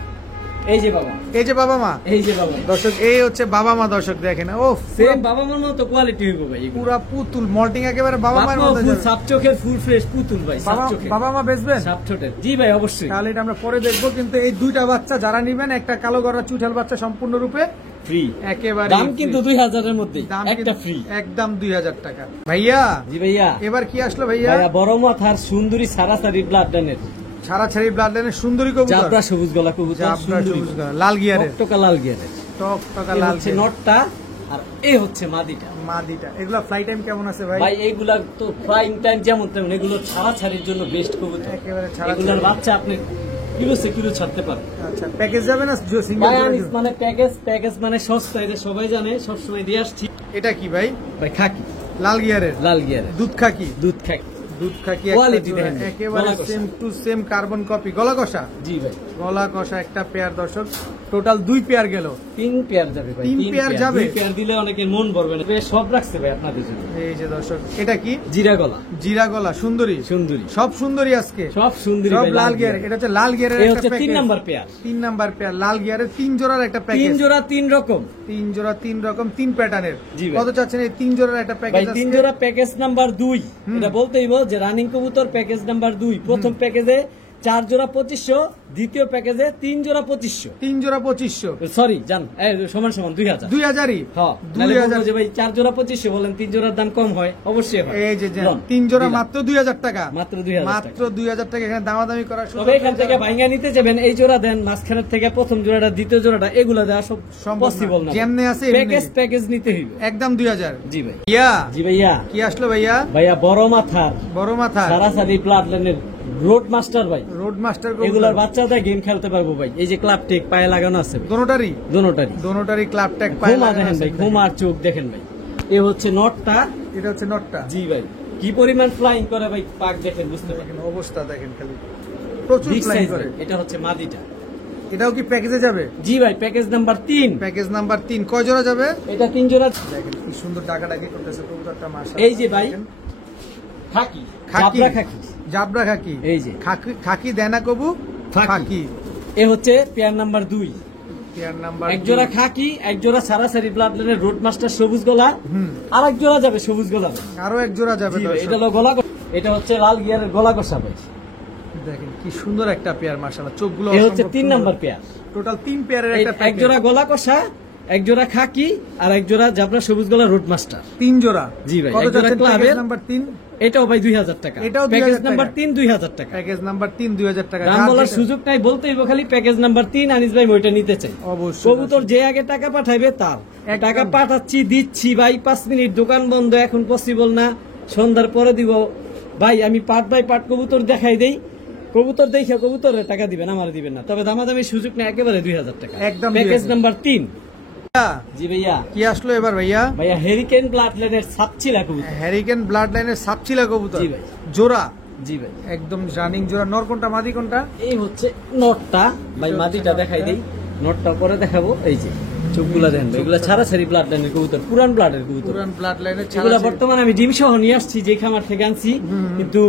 এই যে বাবা, এই যে বাবা মা, এই যে বাবা দর্শক এই হচ্ছে বাবা মা দর্শক দেখেন। ও সেম বাবা মার মতো কোয়ালিটি হইব ভাই, এগুলো। পুরা পুতুল মল্টিং একেবারে বাবা মায়ের বাবা মতো ফুল যাবে। সাপ চোখের ফুল ফ্রেশ পুতুল ভাই, সাপ চোখের বাবা মা বেচবেন? সাপ ঠোঁটের। জি ভাই অবশ্যই, তাহলে এটা আমরা পরে দেখবো, কিন্তু এই দুইটা বাচ্চা যারা নিবেন, একটা কালো গররা চুইঠাল বাচ্চা সম্পূর্ণরূপে ফ্রি, একেবারে দাম কিন্তু 2000 এর মধ্যে দাম একটা কিন্তু ফ্রি, একদম 2000 টাকা। ভাইয়া জি ভাইয়া, এবার কি আসলো ভাইয়া? ভাইয়া বড় মাথার সুন্দরী সারাসারি ব্লাড ডানের ছাড়াছাড়ি ব্লাড লাইনের সুন্দরী কবুতর, জাবরা সবুজ গলা কবুতর, জাবরা সুন্দরী সবুজ গলা, লাল গিয়ারের, টকটকা লাল গিয়ারের। টকটকা এই লাল হচ্ছে গিয়ারের। নটটা, আর এই হচ্ছে মাদিটা। মাদিটা, এগুলা ফ্লাই টাইম কেমন আছে ভাই? ভাই এইগুলা তো ফ্লাইং টাইম যেমন তেমন, এগুলো ছাড়াছাড়ির জন্য বেস্ট কবুতর। একেবারে ছাড়াছাড়ি। এগুলোর বাচ্চা আপনি কিলো ছাড়তে পারেন। আচ্ছা প্যাকেজ যাবে না সিঙ্গেল? বায়ানিস মানে প্যাকেজ মানে সস্তা, এটা সবাই জানে, সবসময় দিয়ে আসছি। এটা কি ভাই? ভাই খাকি, লাল গিয়ারের, লাল গিয়ারের দুধ খাকি, দুধ খাকি। দুধ খাকি Quality একটা জোড়া, দেখেন, একেবারে গলা কষা। Same to same carbon copy, গলা কষা, জি ভাই, গলা কষা একটা পেয়ার দর্শক, টোটাল 2 পেয়ার গেল। 3 পেয়ার যাবে ভাই, 3 পেয়ার যাবে? 2 পেয়ার দিলে অনেকের মন ভরবে না। বেশ সব রাখছে ভাই আপনাদের জন্য। এই যে দর্শক, এটা কি? জিরা গলা, জিরা গলা, সুন্দরী, সুন্দরী, সব সুন্দরী আজকে, সব সুন্দরী সব ভাই, লাল গিয়ার। এটা হচ্ছে লাল গিয়ারের এই একটা হচ্ছে 3 package, number pair, 3 number pair লাল গিয়ারের 3 জোড়ার একটা 3 প্যাকেজ, জোড়া 3 রকম, 3 জোড়া 3 রকম 3 প্যাটার্নের। জি ভাই। কত চাচ্ছেন এই 3 জোড়ার একটা ভাই প্যাকেজ? 3 জোড়া প্যাকেজ নাম্বার 2, এটা বলতেই বল যে রানিং কবুতর প্যাকেজ নাম্বার 2। প্রথম প্যাকেজে 4 জোড়া 2500, দ্বিতীয় প্যাকেজে 3 জোড়া 2500, 3 জোড়া 2500, সরি জান সমান 2000। 2000ই, হ্যাঁ, 2000 যে ভাই 4 জোড়া 2500 বলেন, 3 জোড়ার দাম কম হয়, অবশ্যই হয়। এই যে লন, 3 জোড়া দিলাম। মাত্র 2000 টাকা, মাত্র 2000 টাকা। মাত্র 2000 টাকা। এখানে দামাদামি করার সুযোগ তবে এখান থেকে ভাইঙ্গা নিতে যাবেন, এই জোড়া দেন, মাঝখানের থেকে প্রথম জোড়াটা দ্বিতীয় জোড়াটা এগুলা দেওয়া সব সম্ভব না। পসিবল না। যেমনে আছে এমনি। প্যাকেজ নিতে হইবে একদম 2000। জি ভাই, ইয়া জি ভাইয়া, কি আসলো ভাইয়া? ভাইয়া বড় মাথার বড় মাথা সারাসারি ব্লাড লাইনের রোড মাস্টার ভাই, রোড মাস্টার এগুলার বাচ্চাটা গেম খেলতে পারবো ভাই। এই যে ক্লাব টেক পায়ে লাগানো আছে ভাই, দোনোটারই, দোনোটারই। দোনোটারই ক্লাব ট্যাগ পায়। ঘুমা দেখেন ভাই, ঘুমার চোখ দেখেন ভাই। এ হচ্ছে নটটা, এটা হচ্ছে নটটা। জি ভাই, কি পরিমাণ ফ্লাইং করে ভাই, পাক দেখেন, বুঝতে পারেন। দেখেন অবস্থা দেখেন খালি, প্রচুর বিগ ফ্লাই সাইজ করে। এটা হচ্ছে মাদিটা। এটাও কি প্যাকেজে যাবে? জি ভাই, প্যাকেজ নাম্বার 3। প্যাকেজ নাম্বার 3 কয় জোড়া যাবে? এটা 3 জোড়া। দেখেন কি সুন্দর ডাকাডাকি করতেছে কবুতরটা, মাশাআল্লাহ। এই যে ভাই খাকি, খাকি, জাবরা খাকি, জাবরা খাকি, এই যে খাকি, খাকি দেনা কবু খাকি। এ হচ্ছে পেয়ার নাম্বার 2। পেয়ার নাম্বার এক জোড়া খাকি, এক জোড়া সারাসারি ব্লাড লাইনের রোড মাস্টার সবুজ গলা, আর এক জোড়া যাবে সবুজ গলা ভাই। আরো এক জোড়া যাবে জি ভাই, দর্শক। এটা হলো গলা, এটা হচ্ছে লাল গিয়ারের গলা কষা ভাই। দেখেন কি সুন্দর একটা পেয়ার, মাশাআল্লাহ। চোখগুলো এ হচ্ছে 3 নাম্বার পেয়ার। টোটাল 3 পেয়ারের এই একটা এক প্যাকেজ। জোড়া গলা কষা, এক জোড়া খাকি, আর এক জোড়া জাবরা সবুজ গলা রোড মাস্টার। 3 জোড়া। জি ভাই, কত এক জোড়া যাচ্ছে ক্লাবের। Package number 3? এটাও ভাই 2000 টাকা। এটাও 2000 প্যাকেজ টাকা। নাম্বার 3 2000 টাকা। প্যাকেজ নাম্বার 3 2000 টাকা। দাম যার বলার যেটা- সুযোগ নাই, বলতেই হবে খালি প্যাকেজ নাম্বার 3। আনিস ভাই ওইটা নিতে চাই অবশ্যই। কবুতর যে আগে টাকা পাঠাইবে তার। একদম। টাকা পাঠাচ্ছি, দিচ্ছি ভাই, 5 মিনিট দোকান বন্ধ, এখন পসিবল না, সন্ধ্যার পরে দিব ভাই। আমি পাট বাই পাট কবুতর দেখাই দেই, কবুতর দেখে কবুতরের টাকা দিবেন, আমার দিবেন না। তবে দামাদামি সুযোগ নেই, একেবারে 2000 টাকা। একদম প্যাকেজ 2000 নাম্বার 3। ভাইয়া, জি ভাইয়া, কি আসলো এবার ভাইয়া? ভাইয়া হেরিকেন ব্লাড লাইনের সাপচিলা কবুতর। হ্যারিকেন ব্লাড লাইনের সাপচিলা কবুতর। জি ভাই। জোড়া, জি ভাই, একদম রানিং জোড়া। নর কোনটা মাদি কোনটা? এই হচ্ছে নটটা ভাই, মাদিটা দেখাই দেই, নটটা পরে দেখাবো। এই যে চোখগুলা দেখেন ভাই, এগুলা ছাড়াছাড়ি ব্লাড লাইনের কবুতর, পুরান ব্লাডের কবুতর। পুরান ব্লাড লাইনের এগুলা বর্তমানে আমি ডিম সহ নিয়ে আসছি, যে খামার থেকে আনছি, কিন্তু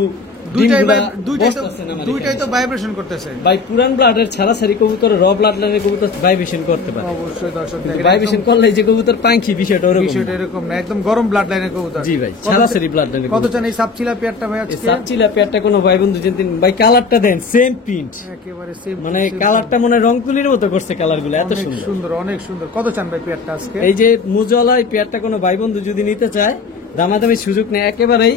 দুইটাই তো ভাইব্রেশন করতেছে ভাই। পুরান ব্লাডের ছাড়াছাড়ি কবুতর, র ব্লাড লাইনের কবুতর ভাইব্রেশন করতে পারে। অবশ্যই দর্শক ভাইব্রেশন করলে যে কবুতর পাঙ্খি, বিষয়টা ওরকম বিষয়টা এরকম না, একদম গরম ব্লাড লাইনের কবুতর। জি ভাই, ছাড়াছাড়ি ব্লাড লাইনের কত চান এই সাপচিলা পেয়ারটা ভাই আজকে? সাপচিলা পেয়ারটা কোনো ভাই বন্ধু যেদিন ভাই কালারটা দেন সেম প্রিন্ট, একেবারে সেম, মানে কালারটা মনে হয় রংতুলির মতো করছে কালার গুলো, এত অনেক সুন্দর। সুন্দর, অনেক সুন্দর। কত চান ভাই পেয়ারটা আজকে? এই যে মুজওয়ালা এই পেয়ারটা কোনো ভাই বন্ধু যদি নিতে চায় দামাদামি সুযোগ নেই, একেবারেই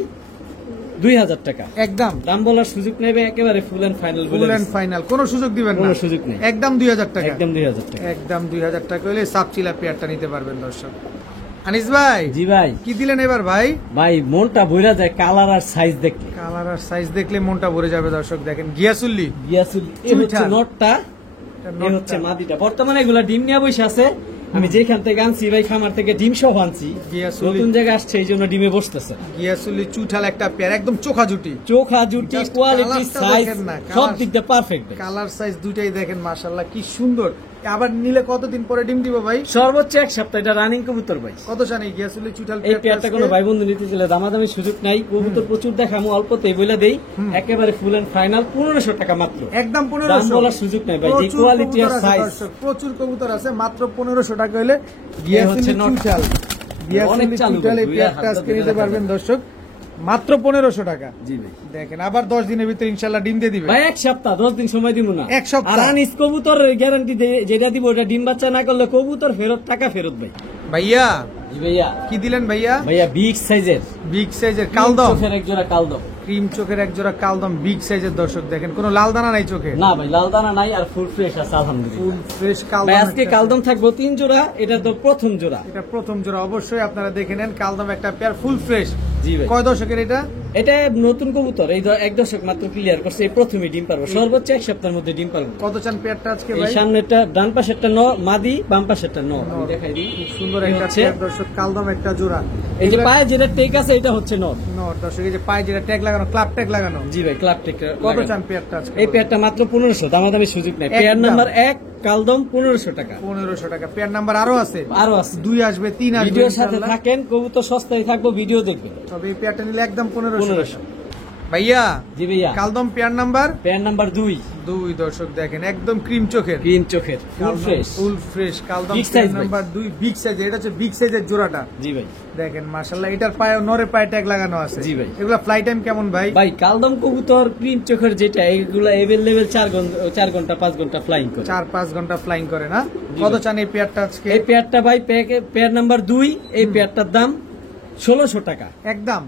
2000 টাকা একদম দাম বলার সুযোগ নেবে, একেবারে full and final full and final, কোনো সুযোগ দিবেন না, কোনো সুযোগ নেই, একদম 2000 টাকা, একদম 2000 টাকা, একদম 2000 টাকা হলে সাপচিলা পেয়ারটা নিতে পারবেন দর্শক। আনিস ভাই, জি ভাই, কি দিলেন এবার ভাই? ভাই মনটা ভরে যায় কালার আর সাইজ দেখলে, কালার আর সাইজ দেখলে মনটা ভরে যাবে দর্শক। দেখেন গিয়াসুল্লি, গিয়াসুল, এই হচ্ছে নটটা, এই হচ্ছে মাদিটা। বর্তমানে এগুলা ডিম নিয়ে বসে আছে, আমি যেখান থেকে আনছি ভাই খামার থেকে ডিম সহ আনছি, নতুন জায়গায় আসছে এই জন্য ডিমে বসতেছে। গিয়াসুল্লি চুঠাল একটা পেয়ার, একদম চোখা জুটি, চোখা জুটি, কোয়ালিটি, সাইজ সব দিক দিয়ে পারফেক্ট, কালার সাইজ দুইটাই দেখেন মাশাআল্লাহ কি সুন্দর। আবার নিলে কতদিন পরে ডিম দিব ভাই? সর্বোচ্চ 1 সপ্তাহ। এটা রানিং কবুতর ভাই। কত জানি গিয়াসুল্লি চুঠাল এই পেয়ারটা কোনো ভাই বন্ধু নিতে চাইলে দামাদামি সুযোগ নাই, কবুতর প্রচুর দেখামু, অল্পতেই বলে দেই, একেবারে ফুল এন্ড ফাইনাল 1500 টাকা মাত্র, একদম 1500, দাম বলার সুযোগ নাই ভাই। যে কোয়ালিটি আর সাইজ, প্রচুর কবুতর আছে, মাত্র 1500 টাকা হলে গিয়াসুল্লি চুঠাল, গিয়াসুল্লি চুঠাল এই পেয়ারটা আজকে নিতে পারবেন দর্শক মাত্র 1500 টাকা। জি ভাই, দেখেন আবার 10 দিনের ভিতরে ইনশাআল্লাহ ডিম দিয়ে দিবে ভাই। 1 সপ্তাহ 10 দিন সময় দিব না, 1 সপ্তাহ। আর আনিস কবুতর গ্যারান্টি যেটা দিব ওটা ডিম বাচ্চা না করলে কবুতর ফেরত, টাকা ফেরত ভাই। ভাইয়া, জি ভাইয়া, কি দিলেন ভাইয়া? ভাইয়া বিগ সাইজের, বিগ সাইজের কালদম, চোখের এক জোড়া কালদম, ক্রিম চোখের এক জোড়া কালদম, বিগ সাইজের দর্শক। দেখেন কোনো লাল দানা নাই চোখে, না ভাই লাল দানা নাই, আর ফুল ফ্রেশ আছে আলহামদুলিল্লাহ। ফুল ফ্রেশ কালদম। ভাই আজকে কালদম থাকবো 3 জোড়া, এটা তো প্রথম জোড়া, এটা প্রথম জোড়া, অবশ্যই আপনারা দেখে নেন। কালদম একটা পেয়ার ফুল ফ্রেশ। জি ভাই, কয় দশকের এটা? এটা নতুন কবুতর, এই 1 দশক মাত্র ক্লিয়ার করছে, এই প্রথমে ডিম পারবো, সর্বোচ্চ 1 সপ্তাহের মধ্যে ডিম পারবো। কত চান পেয়ারটা আজকে এই ভাই? সামনেরটা ডান পাশেরটা মাদি, বাম পাশেরটা আমি দেখাই দিই। খুব সুন্দর এই একটা হচ্ছে, পেয়ার দর্শক, কালদম একটা জোড়া। এই যে পায়ে যেটা টেক আছে এটা হচ্ছে নর। দর্শক এই যে পায়ে যেটা ট্যাগ লাগানো, ক্লাব ট্যাগ লাগানো। জি ভাই, ক্লাব টেক। কত চান পেয়ারটা আজকে? এই পেয়ারটা মাত্র 1500, দামাদামি সুযোগ নাই। পেয়ার নাম্বার 1 কালদম 1500 টাকা। 1500 টাকা। পেয়ার নাম্বার আরো আছে, আরো আছে, 2 আসবে, 3 আসবে। ভিডিওর সাথে থাকেন, কবুতর সস্তায় থাকবো, ভিডিও দেখবেন। তবে এই পেয়ারটা নিলে একদম 1500। 1500। ভাইয়া, জি ভাইয়া, কালদম পেয়ার নাম্বার? Pair number 2। দর্শক দেখেন একদম ক্রিম চোখের, গ্রিন চোখের, ফুল ফ্রেশ, ফুল ফ্রেশ কালদম Big পেয়ার size ভাই। Number 2, big size. এটা হচ্ছে বিগ সাইজের জোড়াটা। জি ভাই, দেখেন মাশাআল্লাহ, এটার পায়ে নরে পায়ে ট্যাগ লাগানো আছে। জি ভাই। এগুলা ফ্লাই টাইম কেমন ভাই? ভাই কালদম কবুতর গ্রিন চোখের যেটা, এগুলা এভেলেবেল 4 ঘন্টা 5 ঘন্টা ফ্লাইং করে, 4-5 ঘন্টা ফ্লাইং করে না? জি কত ভাই। চান এই পেয়ারটা আজকে? এই পেয়ারটা ভাই পেয়ার নাম্বার 2, এই পেয়ারটার দাম 1600 টাকা। একদম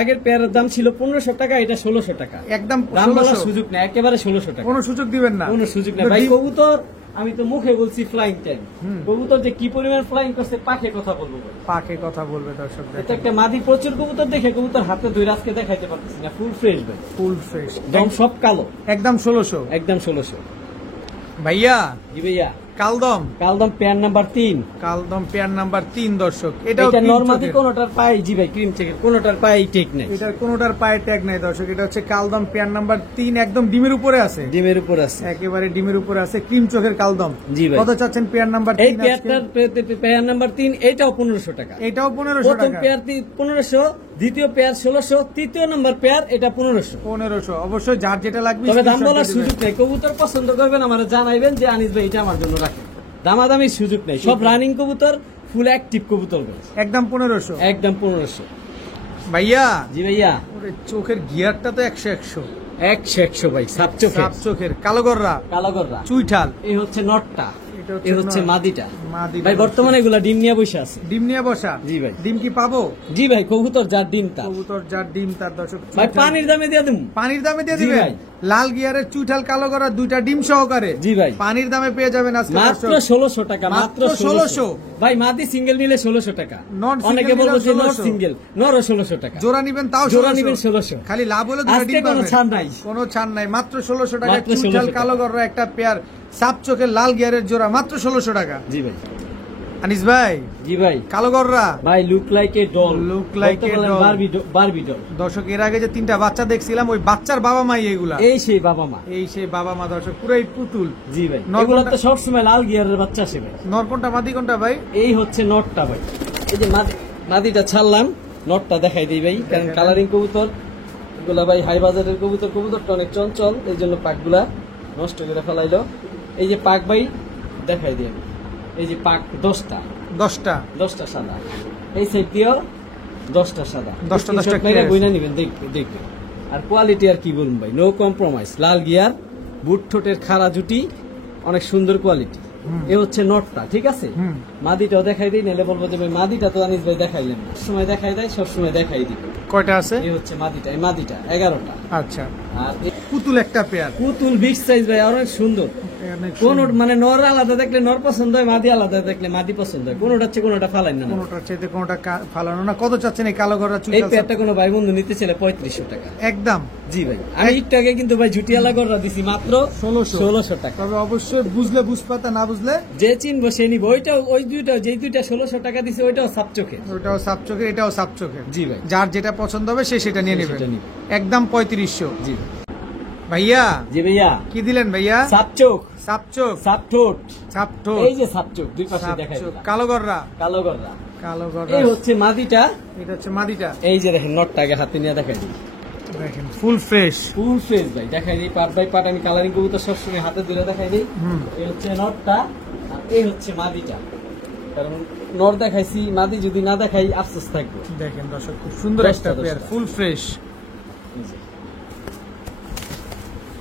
আগের পেয়ারের দাম ছিল 1500 টাকা, এটা 1600 টাকা, একদম দাম বলার 1600। সুযোগ নেই, একেবারে 1600 টাকা, কোনো সুযোগ দিবেন না? কোনো সুযোগ নেই তো ভাই। ডিম- কবুতর আমি তো মুখে বলছি ফ্লাইং টাইম, কবুতর যে কি পরিমাণ ফ্লাইং করছে পাখে কথা বলবো ভাই। পাকে কথা বলবে দর্শক। এটা দেখেন একটা মাদি, প্রচুর কবুতর দেখে কবুতর হাতে ধরে আজকে দেখাইতে পারতেছি না, ফুল ফ্রেশ ভাই, ফুল ফ্রেশ, দম সব কালো, একদম 1600। একদম 1600। ভাইয়া, জি ভাইয়া, কালদম কালদম পেয়ার নাম্বার 3। কালদম পেয়ার নাম্বার 3 দর্শক। এটাও এটা cream নরমাদি, চোখের। কোনটার পায়ে, জি ভাই ক্রিম চেকের, কোনটার পায়ে টেক নেই, এটার কোনোটার পায়ে ট্যাগ নাই দর্শক। এটা হচ্ছে কালদম পেয়ার নাম্বার 3, একদম ডিমের উপরে আছে, ডিমের উপর আছে। একেবারে ডিমের উপরে আছে, ক্রিম চোখের কালদম। জি ভাই। কত চাচ্ছেন পেয়ার নাম্বার 3 এই পেয়ারটার পেয়ার নাম্বার 3, এটাও 1500 টাকা। এটাও 1500 প্রথম টাকা। পেয়ার 1500, দ্বিতীয় পেয়ার 1600, তৃতীয় নাম্বার পেয়ার এটা 1500। 1500। অবশ্যই যার যেটা লাগবে তবে দাম screenshot বলার দিয়ে সুযোগ দিবেন। নেই, কবুতর পছন্দ করবেন আমার জানাইবেন যে আনিস ভাই এটা আমার জন্য রাখেন, দামাদামির সুযোগ নেই, সব রানিং কবুতর, ফুল অ্যাক্টিভ কবুতর, একদম 1500। একদম 1500। ভাইয়া, জি ভাইয়া, ওরে চোখের গিয়ারটা তো 100 100 ভাই, সাপ চোখে, সাপ চোখের কালোগররা, কালাগররা, চুইঠাল। এই হচ্ছে নটটা, এটা এই হচ্ছে নর। মাদিটা। মাদি ভাই বর্তমানে এগুলা ডিম নিয়ে বসে আছে। ডিম নিয়ে বসা? জি ভাই। ডিম কি পাবো? জি ভাই, কবুতর যার ডিম তার, কবুতর যার ডিম তার দর্শক। ভাই পানির দামে দিয়ে দিন। পানির দামে দিয়ে জি দিবেন? ভাই। লাল গিয়ারের চুইঠাল কালোগররা 2টা ডিম সহকারে জি ভাই, পানির দামে পেয়ে যাবেন আজকে মাত্র দর্শক। 1600 টাকা, মাত্র মাত্র 1600। 1600 ভাই মাদি সিঙ্গেল নিলে 1600 টাকা, Non single অনেকে বলবো নিলেও যে নর 1600 সিঙ্গেল, নরও 1600 টাকা, জোড়া নিবেন তাও জোড়া 1600। নিবেন 1600। খালি লাভ হলো 2টা আজকে ডিম কোনো পাবেন। ছাড় নাই, কোনো ছাড় নাই, মাত্র 1600 টাকা। মাত্র 1600 চুইঠাল টাকা। কালোগররা একটা পেয়ার, সাপ চোখের লাল গিয়ারের জোড়া, মাত্র 1600 টাকা। জি ভাই, আনিস ভাই, জি ভাই, কালোগররা ভাই look like a doll, Look like a doll। Barbie doll, দর্শক এর আগে যে 3টা বাচ্চা দেখছিলাম, ওই বাচ্চার বাবা মাই এগুলা, এই সেই বাবা মা, এই সেই বাবা মা দর্শক, পুরাই পুতুল। জি ভাই, নর এগুলো কোনটা? তো সবসময় লাল গিয়ারের বাচ্চা আসে ভাই। নর কোনটা মাদি কোনটা ভাই? এই হচ্ছে নটটা ভাই, এই যে মাদিটা ছাড়লাম, নটটা দেখাই দিই ভাই, কারণ কালারিং কবুতর এগুলা ভাই হাই বাজারের কবুতর, কবুতরটা অনেক চঞ্চল, এই জন্য পাকগুলা নষ্ট করে ফেলাইলো। এই যে পাক ভাই দেখাই দিই আমি, এই যে পাক 10টা 10টা সাদা, এই সাইড দিয়েও 10টা সাদা, 10টা মেরে clear বইনা নিবেন, দেখবেন। আর কোয়ালিটি আর কি বলুন ভাই, নো কম্প্রোমাইজ, লাল গিয়ার, বুট ঠোঁটের খাড়া জুটি, অনেক সুন্দর কোয়ালিটি। এ হচ্ছে নটটা, ঠিক আছে। মাদিটাও দেখাই দিই, নাহলে বলবো যে ভাই মাদিটা তো আনিস ভাই দেখাইলেন না। সময় দেখাই দেয়, সব সময় দেখাই দিই। কয়টা আছে? এই হচ্ছে মাদিটা, এই মাদিটা 11টা। আচ্ছা, আর পুতুল একটা পেয়ার, পুতুল বিগ সাইজ ভাই, অনেক সুন্দর। কোন মানে নর আলাদা দেখলে নর পছন্দ হয়, মাদি আলাদা দেখলে মাদি পছন্দ হয়। কোনোটা হচ্ছে কোনোটা ফালাই না, কোনোটার চাইতে কোনোটা ফালানো না। কত চাচ্ছেন এই কালো গররা চুল? এই পেয়ারটা কোনো ভাই বন্ধু নিতে চাইলে 3500 টাকা একদম। জি ভাই, আমি একটু আগে কিন্তু ভাই ঝুটিয়ালা গররা দিছি মাত্র 1600 টাকা। তবে অবশ্যই বুঝলে বুঝপাতা, না বুঝলে যে চিনবো সে নিবো। ওইটা ওই দুইটা, যে দুইটা 1600 টাকা দিছে ওইটাও সাপ চোখে, ওইটাও সাপ চোখের, এটাও সাপ চোখের। জি ভাই, যার যেটা পছন্দ হবে সে সেটা নিয়ে নেবে। একদম 3500। জি ভাইয়া। জি ভাইয়া, কি দিলেন ভাইয়া? সাপ চোখ, সাপ চোখ, সাপ ঠোঁট, সাপ ঠোঁট, এই যে সাপ চোখ দুই পাশে দেখাই দিলাম। কালো গররা, কালো গররা, কালো গররা। এই হচ্ছে মাদিটা, এটা হচ্ছে মাদিটা। এই যে দেখেন নটটা আগে হাতে নিয়ে দেখাই দিই। দেখেন ফুল ফ্রেশ, ফুল ফ্রেশ ভাই, দেখাই দিই পার্ট বাই পার্ট। আমি কালারিং কবুতর সবসময় হাতে ধরে দেখাই দিই। এই হচ্ছে নটটা, আর এই হচ্ছে মাদিটা। কারণ নর দেখাইছি, মাদি যদি না দেখাই আফসোস থাকবে। দেখেন দর্শক, খুব সুন্দর একটা পেয়ার, ফুল ফ্রেশ,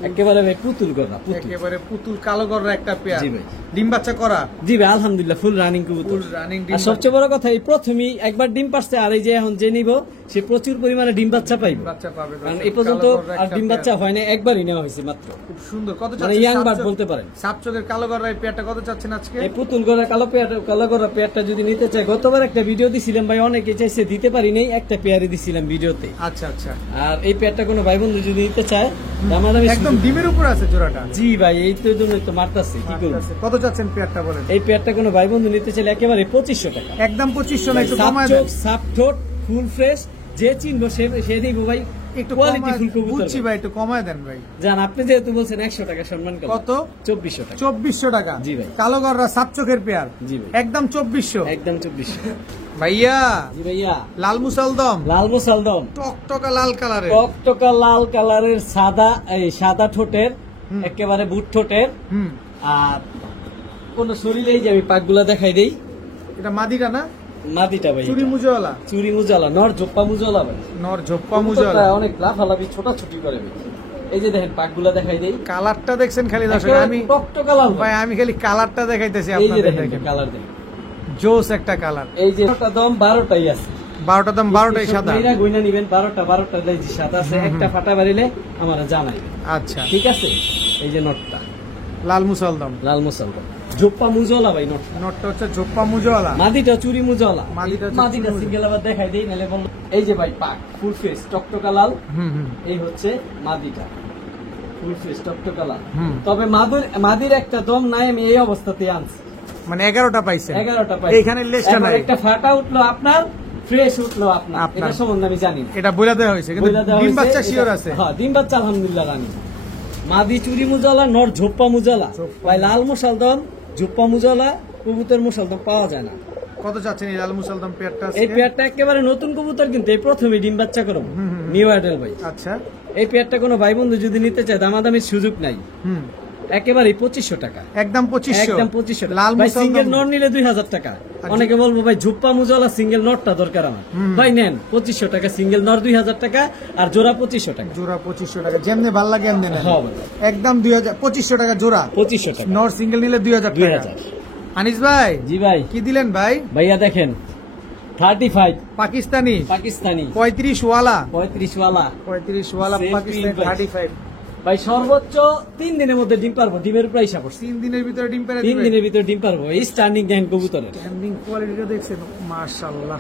একেবারে ভাই পুতুল গররা, একেবারে পুতুল কালো গররা একটা পেয়ার। জি ভাই, ডিম বাচ্চা করা? জি ভাই আলহামদুলিল্লাহ, ফুল রানিং কবুতর, ফুল রানিং। আর সবচেয়ে বড় কথা, এই প্রথমেই একবার ডিম পারছে, আর এই যে এখন যে নিব সে প্রচুর পরিমাণে ডিম বাচ্চা পাইবে। বাচ্চা পাবে, কারণ এই পর্যন্ত আর ডিম বাচ্চা হয় না, একবারই নেওয়া হয়েছে মাত্র। খুব সুন্দর। কত মানে চাচ্ছেন? ইয়াং বার্ড বলতে পারেন। সাপ চোখের কালো গররা এই পেয়ারটা কত চাচ্ছেন আজকে? এই পুতুল গররা কালো পেয়ারটা, কালো গররা পেয়ারটা যদি নিতে চাই, গতবার একটা ভিডিও দিছিলাম ভাই, অনেকে চাইছে, দিতে পারি নাই, একটা পেয়ারে দিছিলাম ভিডিওতে। আচ্ছা আচ্ছা। আর এই পেয়ারটা কোনো ভাই বন্ধু যদি নিতে চায়, আমার একদম ডিমের উপর আছে জোড়াটা। জি ভাই, এই তো জন্যই তো মারতাছি, কি করব। কত চাচ্ছেন পেয়ারটা বলেন? এই পেয়ারটা কোনো ভাই বন্ধু নিতে চাইলে একেবারে 2500 টাকা। একদম 2500 না, একটু সাপ কমায় চোখ, দেন। সাপ ঠোঁট, ফুল ফ্রেশ, যে চিনবো সে নিব ভাই। একটু কোয়ালিটি ফুল কবুতর বুঝছি ভাই, একটু কমায় দেন ভাই। জান, আপনি যেহেতু বলছেন 100 টাকা সম্মান করলাম। কত? 2400 টাকা। 2400 টাকা। জি ভাই, কালো গররা সাপ চোখের পেয়ার। জি ভাই, একদম 2400। একদম 2400। ভাইয়া। জি ভাইয়া, লাল মুসালদম, লাল মুসালদম, টকটকা লাল কালারের, টকটকা লাল কালারের, সাদা, এই সাদা ঠোঁটের, একেবারে বুট ঠোঁটের। আর কোন শরীরে, যে আমি পাকগুলা দেখাই দেই। এটা মাদিটা না? মাদিটা ভাই, চুরি মুজওয়ালা, চুরি মুজালা, নর ঝোপ্পা মুজালা ভাই, নর ঝোপ্পা মুজওয়ালা, অনেক লাফালাফি ছোটাছুটি করে ভাই। এই যে দেখেন পাকগুলা দেখাই দেই। কালারটা দেখছেন খালি দর্শক? আমি টকটকা লাল ভাই, আমি খালি কালারটা দেখাইতেছি এই যে আপনাদের। দেখেন দেখেন কালার দেখেন, জোস একটা কালার। এই যে দাম 12টাই আছে, 12টা দাম, 12টাই সাদা। এরা গয়না নিবেন 12টা সাদা আছে। একটা ফাটা বাড়িলে আমারা জানাইবেন। আচ্ছা ঠিক আছে। এই যে নটটা লাল মুসালদম, লাল মুসালদম, ঝোপ্পা মুজলা ভাই নটটা। নটটা হচ্ছে ঝোপ্পা মুজওয়ালা, মাদিটা চুরি মুজলা। মাদিটা সিঙ্গেল আবার দেখাই দেই, নালে বল। এই যে ভাই পাক, ফুল ফেস, টকটকা লাল। এই হচ্ছে মাদিটা, ফুল ফেস, টকটকা লাল। তবে মাদির একটা দম নাই, আমি এই অবস্থাতে আনছি। মানে 11টা পাইছেন? 11টা পাইছেন। এখানে লেজটা নাই, একটা ফাটা উঠলো আপনার, ফ্রেশ উঠলো আপনার। এটা সম্বন্ধে আমি জানি, এটা বলে দেওয়া হয়েছে, কিন্তু ডিম বাচ্চা শিওর আছে। হ্যাঁ, ডিম বাচ্চা আলহামদুলিল্লাহ রানি। মাদি চুরি মুজালা, নর ঝোপ্পা মুজালা ভাই। লাল মুসালদম, ঝোপ্পা মুজালা, কবুতর মুসালদম পাওয়া যায় না। কত চাচ্ছেন এই লাল মুসালদম পেয়ারটা? এই পেয়ারটা একেবারে নতুন কবুতর, কিন্তু এই প্রথমে ডিম বাচ্চা করব, নিউ অ্যাডেল ভাই। আচ্ছা, এই পেয়ারটা কোনো ভাই বন্ধু যদি নিতে চায়, দামাদামির সুযোগ নাই, একেবারে 2500 টাকা। একদম 2500, একদম 2500। লাল ভাই মুসালদম সিঙ্গেল নট নিলে 2000 টাকা। অনেকে বলবো ভাই ঝুপ্পা মুজালা সিঙ্গেল নটটা দরকার আমার, ভাই নেন 2500 টাকা সিঙ্গেল নট, 2000 টাকা, আর জোড়া 2500 টাকা। জোড়া 2500 টাকা, যেমনি ভাল লাগে এমনি নেন। হ্যাঁ, একদম 2500 টাকা জোড়া, 2500 টাকা। নট সিঙ্গেল নিলে 2000 টাকা। 2000। আনিস ভাই। জি ভাই। কি দিলেন ভাই? ভাইয়া দেখেন 35 পাকিস্তানি, 35 ওয়ালা, 35 ওয়ালা, 35 ওয়ালা পাকিস্তানি 35 ভাই। সর্বোচ্চ 3 দিনের মধ্যে ডিম পারবো, ডিমের উপর হিসাব করছি। 3 দিনের ভিতরে ডিম পেরে 3 দিনের ভিতরে ডিম পারবো। এই স্ট্যান্ডিং দেখেন কবুতরের, স্ট্যান্ডিং কোয়ালিটিটা দেখছেন? মাশাআল্লাহ,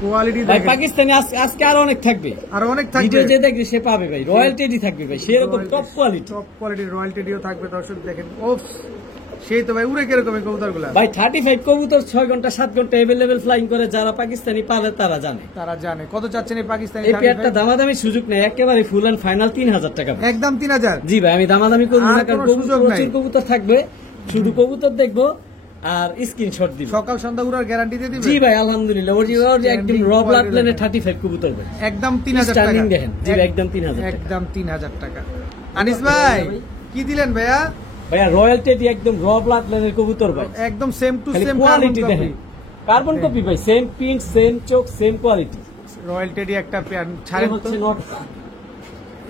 কোয়ালিটি ভাই দেখেন। পাকিস্তানি আজকে আরো অনেক থাকবে, আর অনেক থাকবে। ভিডিও যে দেখবে সে পাবে ভাই, রয়্যাল টেডি থাকবে ভাই, সেরকম টপ কোয়ালিটি, টপ কোয়ালিটির রয়্যাল টেডিও থাকবে। দর্শক দেখেন, ওফ, সেই তো ভাই উড়ে কিরকম এই কবুতরগুলা ভাই। 35 কবুতর 6 ঘন্টা 7 ঘন্টা এভেলেবেল ফ্লাইং করে, যারা পাকিস্তানি পালে তারা জানে। তারা জানে। কত চাচ্ছেন এই পাকিস্তানি? এই পেয়ারটা দামাদামি সুযোগ নেই, একেবারে ফুল এন্ড ফাইনাল 3000 টাকা। একদম 3000। জি ভাই, আমি দামাদামি করবো না, কারণ সুযোগ নাই। প্রচুর কবুতর থাকবে, শুধু কবুতর দেখবো আর স্ক্রিনশট দিব। সকাল সন্ধ্যা উড়ার গ্যারান্টি দিয়ে দিবেন? জি ভাই আলহামদুলিল্লাহ, একদম র ব্লাড প্লেনে 35 কবুতর ভাই, একদম 3000 টাকা। স্ট্যান্ডিং দেখেন। জি ভাই, একদম 3000 টাকা। একদম 3000 টাকা। আনিস ভাই কি দিলেন ভাইয়া? ভাইয়া রয়্যাল টেডি, একদম র ব্লাড প্লেনের কবুতর ভাই, একদম সেম টু সেম কোয়ালিটি দেখেন, কার্বন কপি ভাই, সেম প্রিন্ট, সেম চোখ, সেম কোয়ালিটি। রয়্যাল টেডি একটা পেয়ার ছাড়েন তো। হচ্ছে নটটা,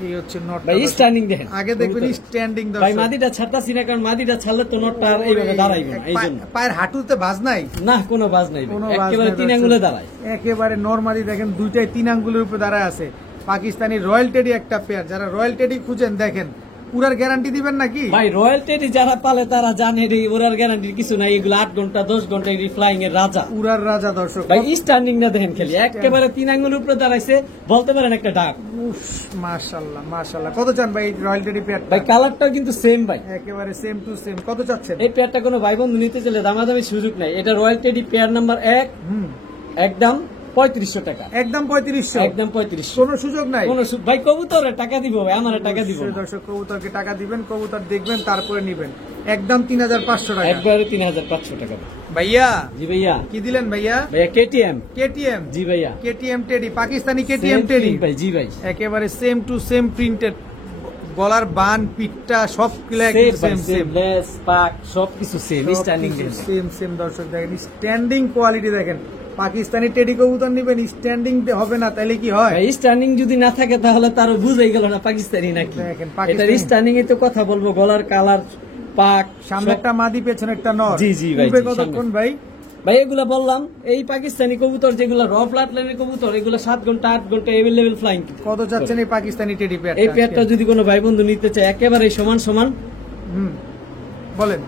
এই হচ্ছে নট ভাই স্ট্যান্ডিং দেখেন, আগে দেখবেন স্ট্যান্ডিং ভাই মাদিটা ছাড়তাছি না, কারণ মাদিটা ছাড়লে তো নটটা আর এইভাবে দাঁড়াইবে না, এই জন্য। পায়ের হাঁটুতে ভাঁজ নাই, না কোনো বাজ নাই, একেবারে 3 আঙ্গুলে দাঁড়ায়, একেবারে নরমালি দেখেন দুইটাই 3 আঙ্গুলের উপরে দাঁড়ায় আছে। পাকিস্তানি রয়্যাল টেডি একটা পেয়ার, যারা রয়্যাল টেডি খুঁজেন দেখেন, পুরার গ্যারান্টি দিবেন নাকি ভাই? রয়্যাল টেডি যারা পালে তারা জানে রে, ওরার গ্যারান্টির কিছু নাই, এগুলো 8 ঘন্টা 10 ঘন্টা ফ্লাইং এর রাজা, পুরার রাজা দর্শক। ভাই স্ট্যান্ডিং না দেখেন খালি, একেবারে 3 আঙ্গুলের উপরে দাঁড়াইছে, বলতে পারেন একটা ডাক। মাশাআল্লাহ মাশাআল্লাহ। কত চান ভাই রয়্যাল টেডি পেয়ারটা? ভাই কালারটাও কিন্তু সেম ভাই, একেবারে সেম টু সেম। কত চাচ্ছেন এই পেয়ারটা? কোনো ভাই বন্ধু নিতে চলে দামাদামি সুযোগ নাই, এটা রয়্যাল টেডি পেয়ার নাম্বার 1, একদম 3500 টাকা, একদম 3500, একদম 3500, কোনো সুযোগ নাই। কোনো ভাই কবুতরে টাকা দিব ভাই, আমারে টাকা দিব না। দর্শক কবুতরকে টাকা দিবেন, কবুতর দেখবেন তারপরে নিবেন, একদম 3500 টাকা, একবারে 3500 টাকা। ভাইয়া জি ভাইয়া, কি দিলেন ভাইয়া? ভাইয়া কেটিএম, কেটিএম। জি ভাইয়া, KTM teddy, Pakistani KTM teddy ভাই। জি ভাই, একেবারে সেম টু সেম প্রিন্টেড, গলার বান পিঠটা সব সেম সেম, লেস পাক সবকিছু সেম, স্ট্যান্ডিং সেম সেম। দর্শক দেখেন স্ট্যান্ডিং কোয়ালিটি দেখেন, পাকিস্তানি টেডি কবুতর নিবেন স্ট্যান্ডিং হবে না তাহলে কি হয়? স্ট্যান্ডিং যদি না থাকে তাহলে তারও বুঝাই গেল না পাকিস্তানি নাকি। দেখেন এটা স্ট্যান্ডিং এ তো কথা বলবো, গলার কালার পাক, সামনে একটা মাদি পেছনে একটা নর। জি জি ভাই, কতক্ষণ ভাই? ভাই এগুলা বললাম, এই পাকিস্তানি কবুতর যেগুলো র ফ্ল্যাট লাইনের কবুতর, এগুলো 7 ঘন্টা 8 ঘন্টা এভেলেবল ফ্লাইং। কত চাচ্ছেন এই পাকিস্তানি টেডি পেয়ারটা? এই পেয়ারটা যদি কোনো ভাই বন্ধু নিতে চায়, একেবারে সমান সমান, বলেন,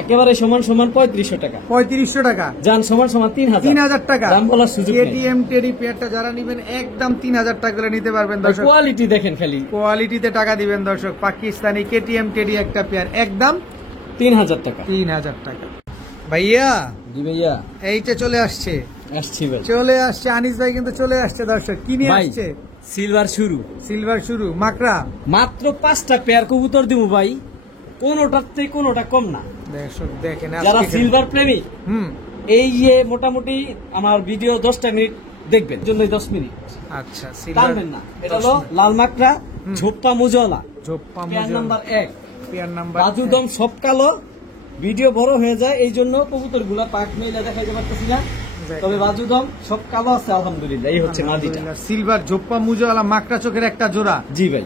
একেবারে সমান সমান 3500 টাকা, 3500 টাকা, জান সমান সমান 3000 টাকা। দাম বলার সুযোগ নেই। কেটিএম টেডি পেয়ারটা যারা নিবেন একদম 3000 টাকা করে নিতে পারবেন দর্শক। কোয়ালিটি দেখেন খালি, কোয়ালিটিতে টাকা দিবেন দর্শক। পাকিস্তানি কেটিএম টেডি একটা পেয়ার একদম 3000 টাকা, 3000 টাকা। ভাইয়া, জি ভাইয়া, এইটা চলে আসছে, আসছি ভাই, চলে আসছে আনিস ভাই কিন্তু চলে আসছে দর্শক। কি নিয়ে ভাই, আসছে? সিলভার শুরু, সিলভার শুরু মাকড়া, মাত্র 5টা পেয়ার কবুতর দিব ভাই, কোনোটার থেকে কোনোটা কম না। দর্শক দেখেন, যারা সিলভার প্রেমী, এই যে মোটামুটি আমার ভিডিও 10টা মিনিট দেখবেন, জন্য 10 মিনিট, আচ্ছা টানবেন না। এটা হলো লাল মাকড়া, ঝোপ্পা মুজলা, ঝোপ্পা পেয়ার নাম্বার 1, পেয়ার নাম্বার বাজুদম সব কালো, ভিডিও বড় হয়ে যায় এই জন্য কবুতর গুলা পাক মেলা দেখাইতে পারতেছি না, তবে বাজুদম সব কালো আছে আলহামদুলিল্লাহ। এই হচ্ছে মাদিটা, সিলভার ঝোপ্পা মুজওয়ালা মাকড়া চোখের একটা জোড়া। জি ভাই,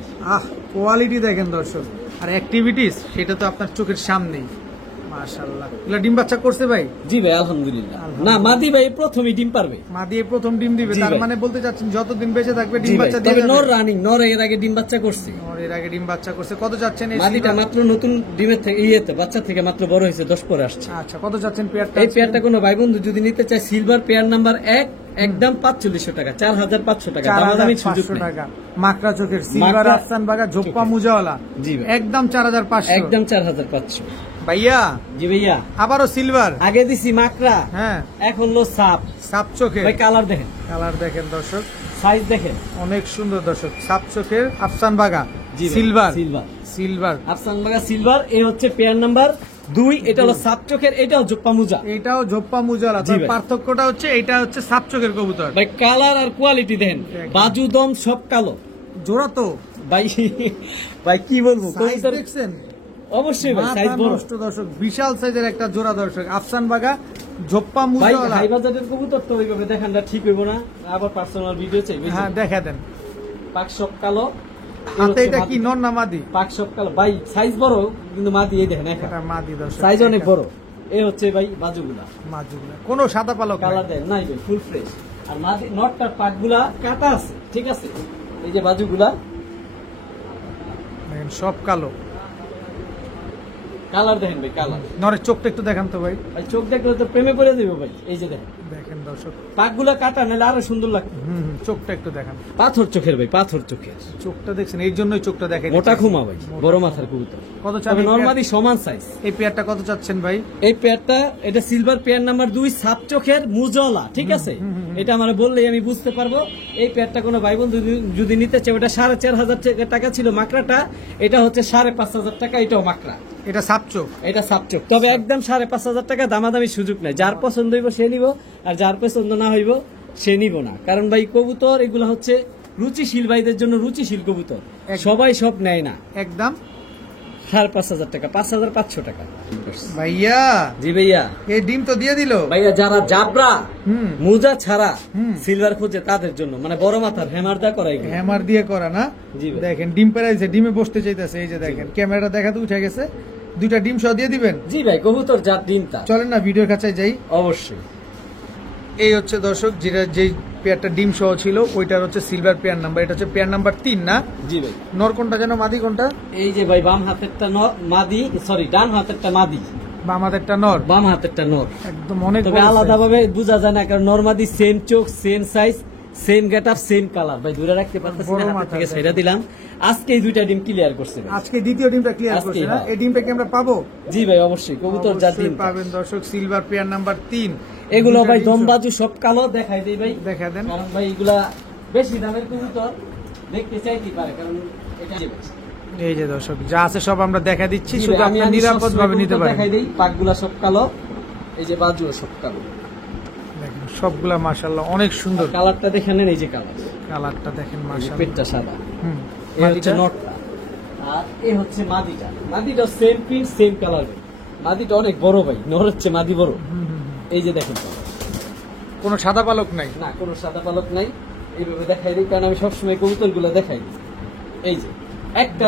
কোয়ালিটি দেখেন দর্শক, আর অ্যাক্টিভিটিস সেটা তো আপনার চোখের সামনেই। মাশাআল্লাহ, এগুলা ডিম বাচ্চা করছে ভাই? জি ভাই আলহামদুলিল্লাহ। না মাদি ভাই প্রথমই ডিম পারবে, মাদি প্রথম ডিম দিবে, তার মানে বলতে চাচ্ছেন যতদিন বেঁচে থাকবে ডিম বাচ্চা দিবে। তবে নর রানিং, নর এর আগে ডিম বাচ্চা করছে, নর এর আগে ডিম বাচ্চা করছে। কত চাচ্ছেন এই মাদিটা? মাত্র নতুন ডিমের থেকে বাচ্চা থেকে মাত্র বড় হয়েছে, 10 পরে আসছে। আচ্ছা, কত চাচ্ছেন পেয়ারটা? এই পেয়ারটা কোনো ভাই বন্ধু যদি নিতে চায়, সিলভার পেয়ার নাম্বার 1, একদম 4500 টাকা, 4500 টাকা, দামাদামি সুযোগ নেই। টাকা মাকড়া চোখের সিলভার আফসান বাগা ঝোপ্পা মুজাওয়ালা, জি ভাই, একদম 4500, একদম 4500। ভাইয়া, জি ভাইয়া, আবারও সিলভার, আগে দিছি মাকড়া, হ্যাঁ এখন লো সাপ, সাপ চোখের। ভাই কালার দেখেন, কালার দেখেন দর্শক, সাইজ দেখেন, অনেক সুন্দর দর্শক। সাপ চোখের আফসান বাগা, জি ভাই, সিলভার, সিলভার, সিলভার আফসান বাগা সিলভার। এই হচ্ছে পেয়ার নাম্বার 2, এটা হলো সাপ চোখের, এটাও জোপ্পা মুজা, এটাও ঝোপ্পা মুজাওয়ালা। জি তবে ভাই। পার্থক্যটা হচ্ছে এটা হচ্ছে সাপ চোখের কবুতর। ভাই কালার আর কোয়ালিটি দেখেন, বাজু দম সব কালো জোড়া তো ভাই, ভাই কি বলবো, সাইজ কবুতর দেখছেন? অবশ্যই ভাই সাইজ মাথা বড় নষ্ট দর্শক, বিশাল সাইজের একটা জোড়া দর্শক। আফসান বাগা ঝোপ্পা ভাই, মুজাওয়ালা। হাই বাজারের কবুতর তো ওইভাবে দেখানটা ঠিক হইব না, আবার পার্সোনাল ভিডিও চাই, হ্যাঁ দেখা দেন। পাক সব কালো, হাতে এটা কি নর না মাদি? পাক সব কালো ভাই, সাইজ বড় কিন্তু মাদি এই দেখেন এটা মাদি দর্শক, সাইজ অনেক বড়। এই হচ্ছে ভাই বাজুগুলা, মাদিগুলা কোনো সাদা পালক নাই। কালার দেন নাই ভাই, ফুল ফ্রেশ। আর মাদি নটটার পাকগুলা কাটা আছে, ঠিক আছে। এই যে বাজুগুলা দেখেন, সব কালো। কালার দেখেন ভাই, কালার। নরের চোখটা একটু দেখান তো ভাই। ভাই চোখ দেখলে তো প্রেমে পড়ে দেবো ভাই। এই যে দেখেন দেখেন দর্শক, পাকগুলা কাটা, নাহলে আরো সুন্দর লাগবে। চোখটা একটু দেখান। পাথর চোখের ভাই, পাথর চোখের, চোখটা দেখছেন, এই জন্যই চোখটা দেখেন। মোটা খুমা ভাই, বড় মাথার কবুতর। কত তবে চাচ্ছেন? নরমালি সমান সাইজ। এই পেয়ারটা কত চাচ্ছেন ভাই? এই পেয়ারটা, এটা সিলভার পেয়ার নাম্বার 2, সাপ চোখের মুজলা, ঠিক আছে। এটা আমার বললেই আমি বুঝতে পারবো। এই পেয়ারটা কোনো ভাই বন্ধু যদি নিতে চায়, ওটা 4500 টাকা ছিল মাকড়াটা, এটা হচ্ছে 5500 টাকা, এটাও মাকড়া, এটা সাপচোক, এটা সাপচোক। তবে একদম 5500 টাকা, দামাদামি সুযোগ নাই। যার পছন্দ হইব সে নিব, আর যার পছন্দ না হইব সে নিব না। কারণ ভাই কবুতর এগুলো হচ্ছে রুচিশীল ভাইদের জন্য রুচিশীল কবুতর, সবাই সব নেয় না। একদম 5,500 টাকা, 5,500 টাকা। ভাইয়া জি ভাইয়া, এই ডিম তো দিয়ে দিল ভাইয়া যারা জাবরা মুজা ছাড়া সিলভার খোঁজে তাদের জন্য, মানে বড় মাথার হ্যামার দা করাই, হ্যামার দিয়ে করা না। জি ভাই। দেখেন ডিম পেরাইছে, ডিমে বসতে চাইতেছে, এই যে দেখেন ক্যামেরা দেখাতে উঠে গেছে। দুইটা ডিম সহ দিয়ে দিবেন। জি ভাই, কবুতর যার ডিমটা। চলেন না ভিডিওর কাছে যাই। অবশ্যই। এই হচ্ছে দর্শক, যেটা যে পেয়ারটা ডিম সহ ছিল ওইটার হচ্ছে সিলভার পেয়ার নাম্বার, এটা হচ্ছে পেয়ার নাম্বার 3 না? জি ভাই। নর কোনটা যেন, মাদি কোনটা? এই যে ভাই বাম হাতেরটা মাদি, সরি ডান হাতেরটা মাদি, বাম হাতেরটা নর, বাম হাতেরটা নর। একদম অনেক তবে আলাদা ভাবে বোঝা যায় না, কারণ নর মাদি সেম চোখ, same size, same getup, same colour. ভাই দূরে রাখতে পারতেছি না, হাত থেকে ছেড়ে দিলাম। আজকে এই দুইটা ডিম ক্লিয়ার করছে ভাই। আজকে দ্বিতীয় ডিমটা ক্লিয়ার করছে না? এই ডিমটা কি আমরা পাবো? জি ভাই অবশ্যই, কবুতর যার ডিম পাবেন দর্শক, সিলভার পেয়ার নাম্বার 3। এগুলো ভাই দমবাজু সব কালো, দেখাই দেই ভাই, দেখা দেন। কারণ ভাই এগুলা বেশি দামের কবুতর, দেখতে চাইতে পারে, কারণ এটা এই যে দর্শক যা আছে সব আমরা দেখা দিচ্ছি, শুধু আপনি নিরাপদ ভাবে নিতে পারেন। দেখাই দেই, পাকগুলা সব কালো, এই যে বাজুও সব কালো। দেখেন সবগুলা মাশাআল্লাহ অনেক সুন্দর। কালারটা দেখেন, এই যে কালারটা দেখেন মাশাআল্লাহ, পেটটা সাদা। এই মাদিটা হচ্ছে নটটা, আর এই হচ্ছে মাদিটা। মাদিটা সেম প্রিন্ট, সেম কালার। মাদিটা অনেক বড় ভাই, নর হচ্ছে মাদি বড়। এই যে দেখেন, কোনো সাদা পালক নাই না, কোনো সাদা পালক নাই। এইভাবে দেখাই দিই, কারণ আমি সবসময় কবুতর গুলো দেখাই দিই। এই যে একটা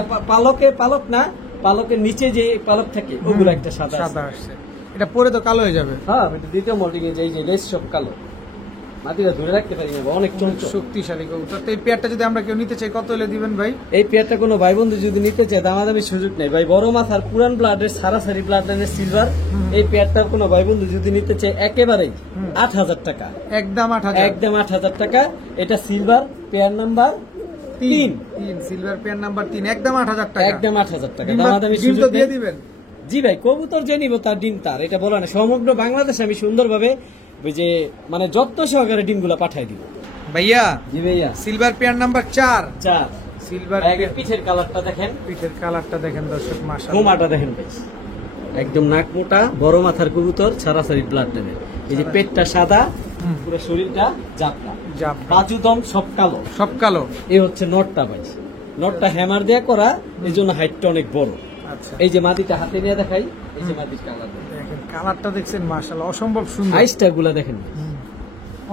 পালক না, পালকের নিচে যে পালক থাকে ওগুলো একটা সাদা আসছে, এটা পরে তো কালো হয়ে যাবে। হ্যাঁ, দ্বিতীয় মোল্ডিং এ যে লেস সব কালো। মাটিটা ধরে রাখতে পারি না, অনেক চঞ্চল শক্তিশালী কবুতর। তো এই পেয়ারটা যদি আমরা কেউ নিতে চাই কত হলে দিবেন ভাই? এই পেয়ারটা কোনো ভাই বন্ধু যদি নিতে চায়, দামাদামি সুযোগ নেই ভাই। বড় মাথার পুরান ব্লাডের, সারাসারি ব্লাড লাইনের সিলভার, এই পেয়ারটার কোনো ভাই বন্ধু যদি নিতে চায় একেবারেই 8,000 টাকা, একদম 8,000, একদম 8,000 টাকা। এটা silver pair number 3, silver pair number 3, একদম 8,000 টাকা, একদম 8,000 টাকা। দামাদামি ডিম সুযোগ তো দিয়ে নেই। দিবেন? জি ভাই, কবুতর যে নিব তার ডিম তার, এটা বলা না। সমগ্র বাংলাদেশে আমি সুন্দরভাবে ওই যে মানে যত্ন সহকারে ডিমগুলো পাঠাই দিব ভাইয়া। জি ভাইয়া, সিলভার পেয়ার নাম্বার 4, সিলভার পিঠের কালারটা দেখেন, পিঠের কালারটা দেখেন দর্শক মাশাআল্লাহ, ঘুমাটা দেখেন ভাই, একদম নাক মোটা, বড় মাথার কবুতর, সারাসারি ব্লাড লাইনের। এই যে পেটটা সাদা, পুরো শরীরটা জাপটা, বাজু দম সব কালো, সব কালো। এই হচ্ছে নটটা ভাই, নটটা হ্যামার দেয়া করা, এই জন্য হাইটটা অনেক বড়। আচ্ছা, এই যে মাদিটা হাতে নিয়ে দেখাই, এই যে মাদির কালার দেখেন, কালারটা দেখছেন মাশাআল্লাহ অসম্ভব সুন্দর, আইসটা গুলা দেখেন,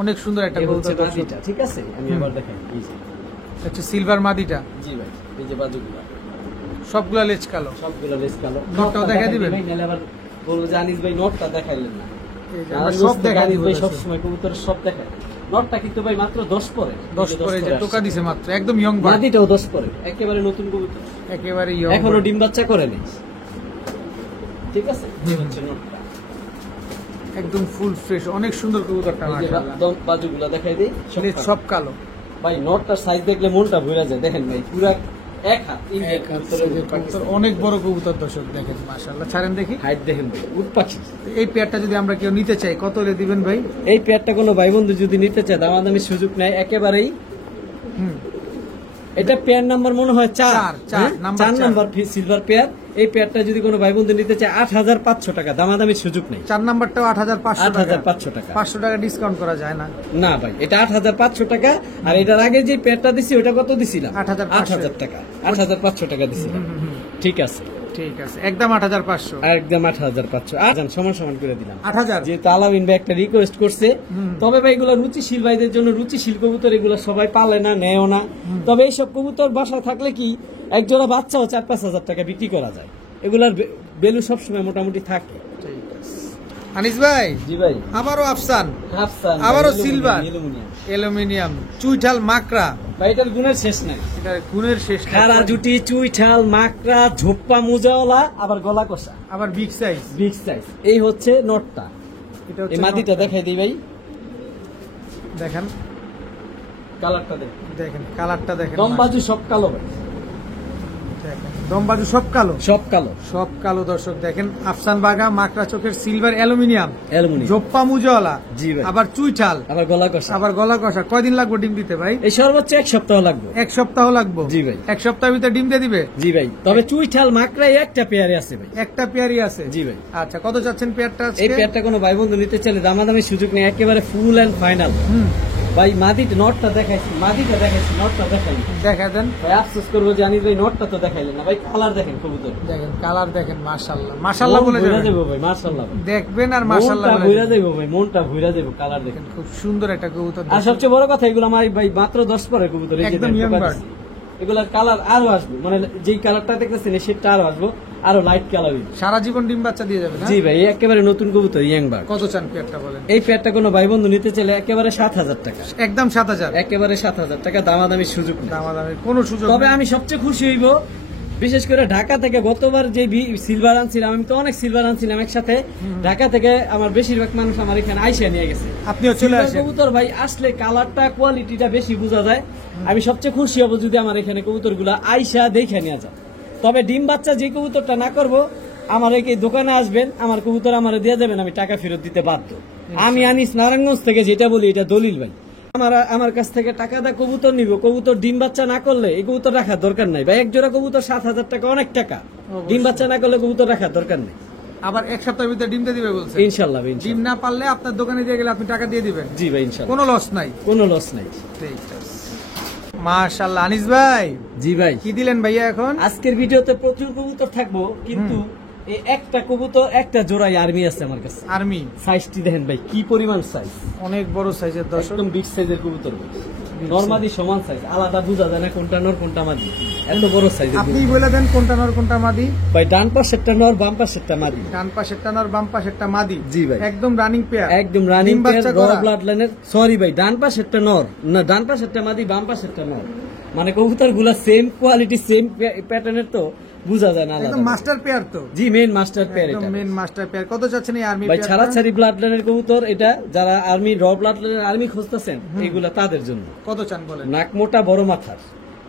অনেক সুন্দর একটা কবুতর মাদিটা। ঠিক আছে, আমি আবার দেখাই, এই যে হচ্ছে সিলভার মাদিটা। জি ভাই, এই যে বাজুগুলা সবগুলা লেজ কালো, সবগুলা লেস কালো। নটটাও দেখাই দিবেন? নাহলে আবার বলবো যে আনিস ভাই নটটা দেখাইলেন না। এই যে আমরা সব দেখাই দিব ভাই, সব সময় কবুতর সব দেখায়। নটটা কিন্তু ভাই মাত্র 10 পরে, 10 পরে যে টোকা দিছে মাত্র, একদম ইয়ং বার্ড। মাদিটাও 10 পরে, একেবারে নতুন কবুতর, একেবারে ইয়ং, এখনো ডিম বাচ্চা করে নাই। ঠিক আছে, এই হচ্ছে নটটা, একদম ফুল ফ্রেশ, অনেক সুন্দর কবুতরটা মাশাআল্লাহ। দম বাজুগুলা দেখাই দেই, লেজ সব কালো ভাই। নটটার সাইজ দেখলে মনটা ভরে যায়। দেখেন ভাই, পুরা এক হাত, কবুতর, অনেক বড় কবুতর দর্শক দেখেন মাশাআল্লাহ। ছাড়েন দেখি, হাইট দেখেন ভাই, উট পাখি। এই পেয়ারটা যদি আমরা কেউ নিতে চাই কত হলে দিবেন ভাই? এই পেয়ারটা কোনো ভাই বন্ধু যদি নিতে চায়, দামাদামি সুযোগ নেয় একেবারেই। এটা পেয়ার নাম্বার মনে হয় 4 নাম্বার সিলভার পেয়ার। এই পেয়ারটা যদি কোনো ভাই বন্ধু নিতে চায় 8,500 টাকা, দামাদামির সুযোগ নেই। 4 নাম্বারটাও 8,500 টাকা, 8,500 টাকা, 500 টাকা ডিসকাউন্ট করা যায় না? না ভাই, এটা 8,500 টাকা। আর এটার আগে যে পেয়ারটা দিছি ওটা কত দিছিলাম? 8,500 টাকা, 8,500 টাকা দিছিলাম। ঠিক আছে, ঠিক আছে, একদম 8,500, একদম 8,500। আজান সমান সমান করে দিলাম 8,000। যেহেতু আলামিন ভাই একটা রিকোয়েস্ট করছে। তবে ভাই এগুলো রুচিশীল ভাইদের জন্য, রুচিশীল কবুতর, এগুলো সবাই পালে না, নেয়ও না। তবে এইসব কবুতর বাসায় থাকলে কি একজোড়া বাচ্চাও 4-5 হাজার টাকা বিক্রি করা যায়। এগুলার ভ্যালু সবসময় মোটামুটি থাকে। ঠিক আছে আনিস ভাই। জি ভাই, আবারও আফসান, আবারও সিলভার, অ্যালুমিনিয়াম, চুইঠাল, মাকড়া। ভাই এটার গুণের শেষ নাই, এটার গুণের শেষ নাই। খাড়া জুটি, চুইঠাল, মাকড়া, ঝোপ্পা মুজাওয়ালা, আবার গলা কষা, আবার বিগ সাইজ, বিগ সাইজ। এই হচ্ছে নটটা। এই মাদিটা দেখাই দিই ভাই, দেখেন কালারটা দেখেন, দেখেন কালারটা দেখেন, দমবাজু সব কালো ভাই, দেখেন দমবাজু সব কালো, সব কালো, সব কালো দর্শক দেখেন। আফসান বাগা, মাকড়া চোখের, সিলভার, অ্যালুমিনিয়াম, অ্যালুমিনিয়াম, জোপ্পা মুজাওয়ালা, জি ভাই, আবার চুইঠাল, আবার গলা কষা, আবার গলা কষা। কয়দিন লাগবে ডিম দিতে ভাই? এই সর্বোচ্চ 1 সপ্তাহ লাগবে। 1 সপ্তাহ লাগবে? জি ভাই, 1 সপ্তাহের ভিতরে ডিম দিয়ে দিবে? জি ভাই। তবে চুইঠাল, মাকড়া একটা পেয়ারে আছে ভাই, একটা পেয়ারই আছে? জি ভাই। আচ্ছা, কত চাচ্ছেন পেয়ারটা? এই পেয়ারটা কোনো ভাই বন্ধু নিতে চাইলে দামাদামি সুযোগ নেই, একেবারে ফুল এন্ড ফাইনাল। ভাই মাদিটা নটটা দেখাইছি, নটটা দেখাইনি। দেখা দেন ভাই আফসোস করবো জানি ভাই নটটা তো দেখাইলেন না ভাই। কালার দেখেন কবুতর, দেখেন কালার দেখেন, মাশাআল্লাহ মাশাআল্লাহ বলে ভুইরা যাবেন দেবো ভাই, মাশাআল্লাহ দেখবেন আর মাশাআল্লাহ মনটা বলে ভুইরা যাবেন। দেবো ভাই, মনটা ভুইরা দেবো। কালার দেখেন খুব সুন্দর একটা কবুতর। আর সবচেয়ে বড় কথা এগুলো আমার ভাই মাত্র 10 পরের কবুতর, এই যে একদম দেখতে young bird। পাচ্ছি। এগুলার কালার আরো আসবে, মানে যেই কালারটা দেখতেছেন সেটা আরো আসবো, আরো লাইট কালার। সারা জীবন ডিম বাচ্চা দিয়ে যাবে না? জি ভাই, একেবারে নতুন কবুতর ইয়াং বার্ড। কত চান পেয়ারটা বলেন? এই পেয়ারটা কোনো ভাই বন্ধু নিতে চাইলে একেবারে 7,000 টাকা, একদম 7,000, একেবারে 7,000 টাকা, দামাদামির সুযোগ নেই। দামাদামি কোনো সুযোগ তবে নেই। আমি সবচেয়ে খুশি হইব বিশেষ করে ঢাকা থেকে, গতবার যে সিলভার আনছিলাম, আমি তো অনেক সিলভার আনছিলাম একসাথে, ঢাকা থেকে আমার বেশিরভাগ মানুষ আমার এখানে আইসা নিয়ে গেছে। আপনিও চলে সিলভার আসেন। কবুতর ভাই আসলে কালারটা কোয়ালিটিটা বেশি বোঝা যায়। আমি সবচেয়ে খুশি হব যদি আমার এখানে কবুতর গুলা আইসা দেখে নিয়ে যায়। তবে ডিম বাচ্চা যে কবুতরটা না করব, আমার এই দোকানে আসবেন, আমার কবুতর আমার দিয়ে দেবেন, আমি টাকা ফেরত দিতে বাধ্য। আমি আনিস নারায়ণগঞ্জ থেকে, যেটা বলি এটা দলিল ভাই। আমার কাছ থেকে টাকা দা কবুতর নিব, কবুতর ডিম বাচ্চা না করলে এই কবুতর রাখার দরকার নাই ভাই। এক জোড়া কবুতর 7,000 টাকা, অনেক টাকা। ডিম বাচ্চা না করলে কবুতর রাখার দরকার নেই। আবার এক সপ্তাহের ভিতরে ডিম দিয়ে দিবে বলছে। ইনশাল্লাহ ভাই, ডিম না পারলে আপনার দোকানে দিয়ে গেলে আপনি টাকা দিয়ে দিবেন। জি ভাই ইনশাল্লাহ, কোনো লস নাই, কোনো লস নাই। মাশাআল্লাহ। আনিস ভাই, জি ভাই, কি দিলেন ভাইয়া এখন? আজকের ভিডিওতে প্রচুর কবুতর থাকবো, কিন্তু এই একটা কবুতর একটা জোড়াই আর্মি আছে আমার কাছে। আর্মি সাইজটি দেখেন ভাই, কি পরিমাণ সাইজ, অনেক বড় সাইজের দর্শক। একদম বিগ সাইজের কবুতর ভাই। নরমাদি সমান সাইজ, আলাদা বোঝা যায় না কোনটা নর কোনটা মাদি, এত বড় সাইজের। আপনি বলে দেন কোনটা নর কোনটা মাদি। ভাই ডান পাশেরটা নর, বাম পাশেরটা মাদি। ডান পাশেরটা নর, বাম পাশেরটা মাদি। জি ভাই, একদম রানিং পেয়ার, একদম রানিং ডিম বাচ্চা পেয়ার, করা। ব্লাড লাইনের। সরি ভাই, ডান পাশেরটা নর না, ডান পাশেরটা মাদি, বাম পাশেরটা নর। মানে কবুতর গুলা সেম কোয়ালিটি, সেম প্যাটার্নের, তো বুঝা যায় না। একদম মাস্টার পেয়ার তো। জি, মেইন মাস্টার পেয়ার একদম এটা। Main master pair. কত চাচ্ছেন এই আর্মি ভাই পেয়ারটা? ছাড়াছাড়ি ব্লাড লাইনের কবুতর এটা, যারা আর্মি র ব্লাড লাইনের আর্মি খুঁজতেছেন এগুলা তাদের জন্য। কত চান বলেন? নাক মোটা বড় মাথার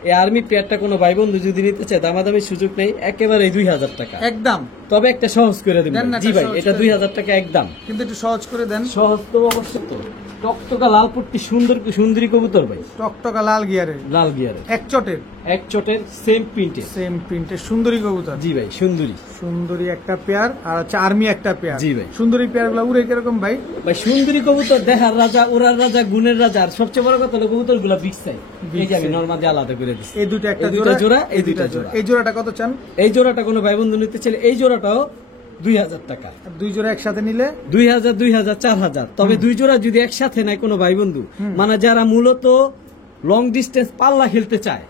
এই আর্মি পেয়ারটা কোনো ভাই বন্ধু যদি নিতে চায়, দামাদামির সুযোগ নেই, একেবারে 2,000 টাকা একদম। তবে একটা সহজ করে দিবেন। দেন না, জি একটা ভাই, সহজ এটা করে 2,000 টাকা একদম। কিন্তু একটু সহজ করে দেন। সহজ তো অবশ্যই তো। টকটকা লাল পট্টি সুন্দরী কবুতর ভাই, টকটকা লাল গিয়ারে, লাল গিয়ারের, এক চটের, এক চটের, সেম প্রিন্টে, সেম প্রিন্টের সুন্দরী কবুতর। জি ভাই, সুন্দরী। সুন্দরী একটা পেয়ার আর হচ্ছে আর্মি একটা পেয়ার। জি ভাই। সুন্দরী পেয়ার গুলো উড়ে কিরকম ভাই? ভাই সুন্দরী কবুতর দেখার রাজা, ওরার রাজা, গুণের রাজা। আর সবচেয়ে বড় কথা হলো কবুতর গুলা বিগ সাইজ। এই যে আমি নরমালি আলাদা করে দিচ্ছি, এই দুটো একটা এই দুইটা জোড়া, এই দুইটা জোড়া। এই জোড়াটা কত চান? এই জোড়াটা কোনো ভাই বন্ধু নিতে চাইলে এই জোড়াটাও 2,000 টাকা। আর দুই জোড়া একসাথে নিলে 2,000, 2,000, 4,000। তবে দুই জোড়া যদি একসাথে নেয় কোনো ভাই বন্ধু, মানে যারা মূলত লং ডিস্টেন্স পাল্লা খেলতে চায়,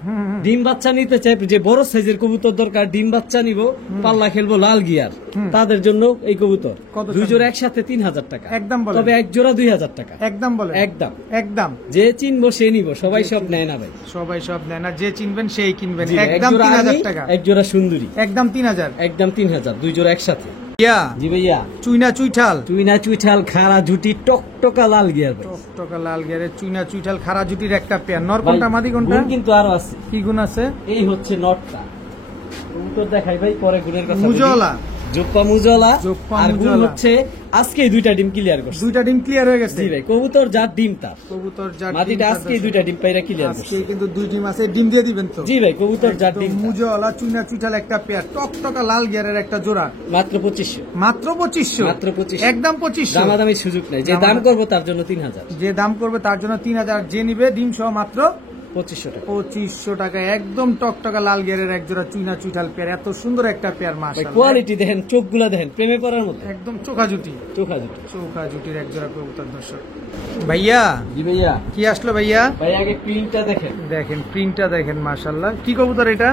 ডিম বাচ্চা নিতে চায়, যে বড় সাইজের কবুতর দরকার, ডিম বাচ্চা নিব, পাল্লা খেলবো লাল গিয়ার, তাদের জন্য এই কবুতর দুই জোড়া একসাথে 3,000 টাকা একদম বলেন। তবে এক জোড়া 2,000 টাকা একদম বলেন। একদম। একদম যে চিনবো সে নিব, সবাই সব নেয় না ভাই। সবাই সব নেয় না, যে চিনবেন সেই কিনবেন। জি ভাই, এক একদম জোড়া 3,000 আর্মি, টাকা। এক জোড়া সুন্দরী, একদম 3,000। একদম 3,000, দুই জোড়া একসাথে। ইয়া জি ভাইয়া, চুইনা চুইঠাল, চুইনা চুইঠাল খাড়া ঝুটি টকটকা লাল গিয়ার ভাই। টকটকা লাল গিয়ারে চুইনা চুইঠাল খাড়া জুটির একটা পেয়ার। নর কোনটা মাদি কোনটা? গুণ কিন্তু আরো আছে। কি গুণ আছে? এই হচ্ছে নটটা, কবুতর দেখাই ভাই, পরে গুণের কথা বলি। মুজলা, জোপ্পা মুজলা, জোপ্পা আর গুণ মুজলা। হচ্ছে আজকে দুইটা ডিম ক্লিয়ার করছে। দুইটা ডিম ক্লিয়ার হয়ে গেছে। জি ভাই, কবুতর যার ডিম তার, কবুতর যার মাটিটা ডিম আজকে তার দুইটা ডিম পাইরা ক্লিয়ার আজকে করছে। কিন্তু দুই ডিম আছে, ডিম দিয়ে দিবেন তো? জি ভাই, কবুতর যার ডিম তার। মুজলা চুইনা চুইঠাল একটা পেয়ার, টকটকা লাল গিয়ারের একটা জোড়া, মাত্র 2500, মাত্র 2500। মাত্র 2500, একদম 2500। দামাদামির সুযোগ নাই, যে দাম করবো তার জন্য 3,000, যে দাম করবে তার জন্য 3,000, যে নিবে ডিম সহ মাত্র 2500 টাকা। 2500 টাকা। একদম টকটকা লাল গিয়ারের এক জোড়া চুইনা চুইঠাল পেয়ার, এত সুন্দর একটা পেয়ার। মাশাআল্লাহ, কোয়ালিটি দেখেন, চোখগুলা দেখেন, প্রেমে পড়ার মতো, একদম চোখা জুটি, চোখা জুটি। চোখা জুটির এক জোড়া কবুতর দর্শক। ভাইয়া জি ভাইয়া, কি আসলো ভাইয়া? ভাই আগে প্রিন্টটা দেখেন, দেখেন প্রিন্টটা দেখেন, মাশাআল্লাহ। কি কবুতর এটা?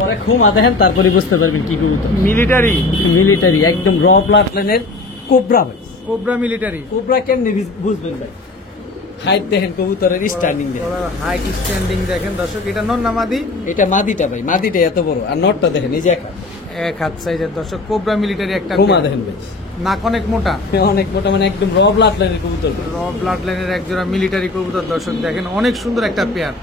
পরে খুমা দেখেন, তারপরে বুঝতে পারবেন কি কবুতর। মিলিটারি, মিলিটারি, একদম র ব্লাড লাইনের কোবরা ভাই। Cobra military. কোবরা কেমনি বুঝবেন ভাই? হাইট দেখেন, কবুতরের স্ট্যান্ডিং দেখেন, হাইট স্ট্যান্ডিং দেখেন দর্শক। এটা নর না মাদি? এটা মাদিটা ভাই, মাদিটা এত বড়, আর নটটা দেখেন এই যে এক হাত সাইজের দর্শক। কোবরা মিলিটারি একটা খুমা পেয়ার। দেখেন ভাই, নাক অনেক মোটা, অনেক মোটা, মানে একদম র ব্লাড লাইনের কবুতর, র ব্লাড লাইনের এক জোড়া মিলিটারি কবুতর দর্শক। দেখেন অনেক সুন্দর একটা পেয়ার,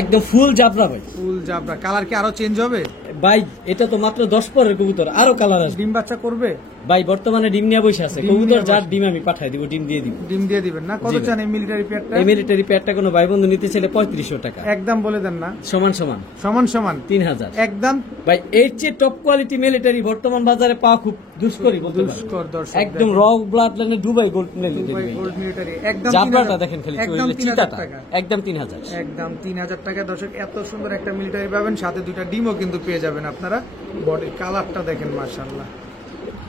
একদম ফুল জাবরা ভাই। ফুল জাবরা। কালার কি আরো চেঞ্জ হবে ভাই এটা তো মাত্র 10 পরের কবুতর, আরো কালার আসবে। ডিম বাচ্চা করবে? ভাই বর্তমানে ডিম নিয়ে বসে আছে, কবুতর যার ডিম আমি পাঠাই দিব, ডিম দিয়ে দিব। ডিম দিয়ে দিবেন না? কত চান এই মিলিটারি পেয়ারটা? এই মিলিটারি পেয়ারটা কোনো ভাই বন্ধু নিতে চাইলে 3500 টাকা একদম বলে দেন না। সমান সমান সমান সমান 3000 একদম। ভাই এর চেয়ে টপ কোয়ালিটি মিলিটারি বর্তমান বাজারে পাওয়া খুব দুষ্করই বলতে পারেন। দুষ্কর দর্শক, একদম র ব্লাড লাইনে Dubai gold military. Gold military একদম জাবরাটা দেখেন খালি, একদম ওই 3000 চিতাটা টাকা। একদম 3000। একদম 3000 টাকা দর্শক, এত সুন্দর একটা মিলিটারি পাবেন, সাথে দুইটা ডিমও কিন্তু পেয়ে যাবেন আপনারা। বডির কালারটা দেখেন মাশাআল্লাহ।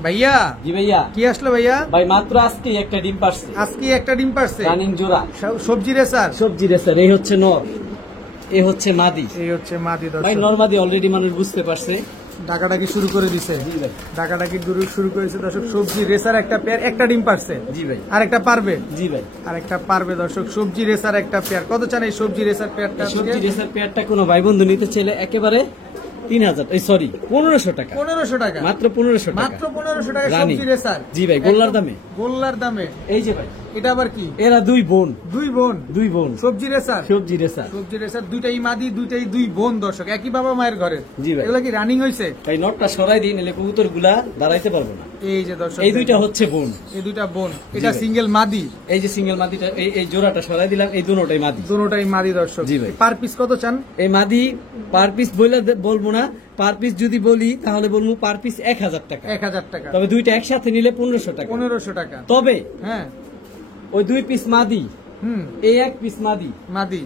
ভাইয়া, জি ভাইয়া, কি আসলো ভাইয়া? ভাই মাত্র আজকে একটা ডিম পারছে, আজকে একটা ডিম পারছে, রানিং জোড়া সবজি রেসার। সবজি রেসার। এই হচ্ছে নর, এই হচ্ছে মাদি। এই হচ্ছে মাদি ভাই দর্শক। নর মাদি অলরেডি মানুষ বুঝতে পারছে, ডাকাডাকি শুরু করে দিছে। জি ভাই, ডাকাডাকি শুরু করেছে দর্শক। সবজি রেসার একটা পেয়ার, একটা ডিম পারছে। জি ভাই, আরেকটা পারবে। জি ভাই, আরেকটা পারবে দর্শক। সবজি রেসার একটা পেয়ার। কত চান এই সবজি রেসার পেয়ারটা? সবজি রেসার পেয়ারটা কোনো ভাই বন্ধু নিতে চাইলে একেবারে 3000, সরি 1500 টাকা, 1500 টাকা, মাত্র 1500 টাকা, মাত্র 1500 টাকা রানী। সবজি রেসার। জি ভাই, গোল্লার দামে। গোল্লার দামে। এই যে ভাই, এটা আবার কি? এরা দুই বোন, দুই বোন। দুই বোন সবজি রেসার। সবজি রেসার। সবজি রেসার, দুইটাই মাদি, দুইটাই দুই বোন দর্শক, একই বাবা মায়ের ঘরে। জি ভাই। এগুলা কি রানিং হইছে? ভাই নটটা সরাই দিন, এলে কবুতর গুলা দাঁড়াইতে পারবো না। এই যে দর্শক, এই দুইটা হচ্ছে বোন, এই দুইটা বোন। এটা ভাই। সিঙ্গেল মাদি। এই যে সিঙ্গেল মাদিটা, এই জোড়াটা সরাই দিলাম, এই দুটোটাই মাদি। দুটোটাই মাদি দর্শক। জি ভাই। পার পিস কত চান? এই মাদি পার পিস বলবো না, পার পিস যদি বলি তাহলে বলবো পার পিস 1000 টাকা। 1000 টাকা। তবে দুইটা একসাথে নিলে 1500 টাকা। 1500 টাকা। তবে হ্যাঁ। ওই 2 পিস মাদি, এই 1 পিস মাদি, মাদি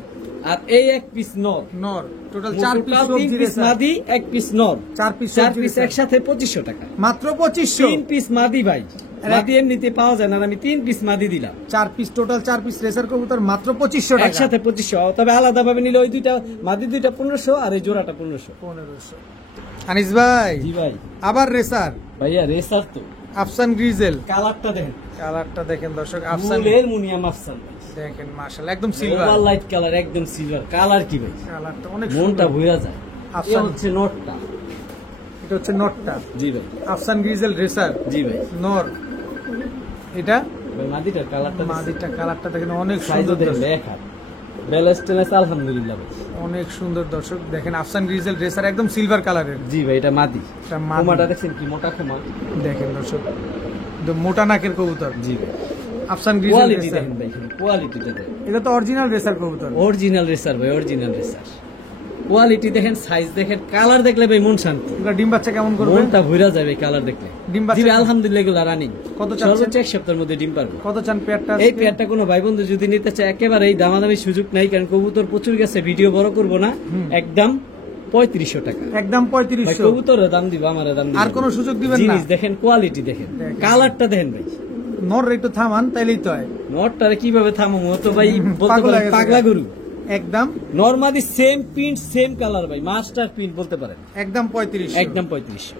আর এই 1 পিস নর, নর, টোটাল 4 পিস 3 সবজি পিস রেসার। মাদি, 1 পিস নর, 4 পিস 4 সবজি পিস রেসার। একসাথে 2500 টাকা। মাত্র 2500। 3 পিস মাদি ভাই, মাদি এমনিতে পাওয়া যায় না, আমি 3 পিস মাদি দিলাম। 4 পিস, টোটাল 4 পিস রেসার কবুতর মাত্র 2500 টাকা। একসাথে 2500, তবে আলাদা ভাবে নিলে ওই দুইটা মাদি দুইটা 1500 আর এই জোড়াটা 1500। 1500। আনিস ভাই, জি ভাই, আবার রেসার। ভাইয়া রেসার তো আফসান গ্রিজেল। কালারটা দেখেন, কালারটা দেখেন দর্শক। আফসান ফুলের মুনিয়াম আফসান ভাই, দেখেন মাশাআল্লাহ, একদম সিলভার ওভার লাইট কালার, একদম সিলভার কালার। কি ভাই, কালারটা অনেক মনটা সুন্দর। ভুইরা যায়। আফসান। এই হচ্ছে নটটা। এটা হচ্ছে নটটা। জি ভাই, আফসান গ্রিজেল রেসার জি ভাই। নর। এটা ভাই মাদিটার কালারটা মাদিটা, কালারটা দেখেন অনেক সাইজও সুন্দর দেখেন, দর্শক। লেখা ব্যালেন্স টেলেন্স আলহামদুলিল্লাহ ভাই, অনেক সুন্দর দর্শক। দেখেন আফসান গ্রিজেল রেসার, একদম সিলভার কালারের। জি ভাই। এটা মাদি, এটা মাদি। কোমাটা দেখছেন কি মোটা কোমা, দেখেন দর্শক, একদম মোটা নাকের কবুতর। জি ভাই। আফসান গ্রিজেল কোয়ালিটি রেসার। দেখেন ভাই, কোয়ালিটিটা দেখেন, এটা তো অরিজিনাল রেসার কবুতর। অরিজিনাল রেসার ভাই, অরিজিনাল রেসার। কোয়ালিটি দেখেন, সাইজ দেখেন, কালার দেখলে ভাই মন শান্তি। এগুলা ডিম বাচ্চা কেমন করবে? মনটা ভুইরা যাবে কালার দেখলে। ডিম বাচ্চা- জি ভাই, আলহামদুলিল্লাহ এগুলো রানিং। কত চাচ্ছেন? সর্বোচ্চ 1 সপ্তাহের মধ্যে ডিম পারবে। কত চান পেয়ারটা? এই পেয়ারটা কোনো ভাই বন্ধু যদি নিতে চায় একেবারে এই দামাদামি সুযোগ নাই, কারণ কবুতর প্রচুর গেছে, ভিডিও বড় করব না, একদম 3500 টাকা। একদম ভাই 3500। কবুতরের দাম দিব, আমার দাম দিব। আর কোনো সুযোগ দিবেন না? জিনিস দেখেন, কোয়ালিটি দেখেন, দেখেন। কালারটা দেখেন ভাই। নর একটু থামান, তাইলেই তো হয়। নটটারে কিভাবে থামাবো, ও তো ভাই বলতে পাগল পারেন হয়ে গেছে। পাগলা গরু। একদম normally same print same colour ভাই, মাস্টার প্রিন্ট বলতে পারেন। একদম 3500। একদম 3500।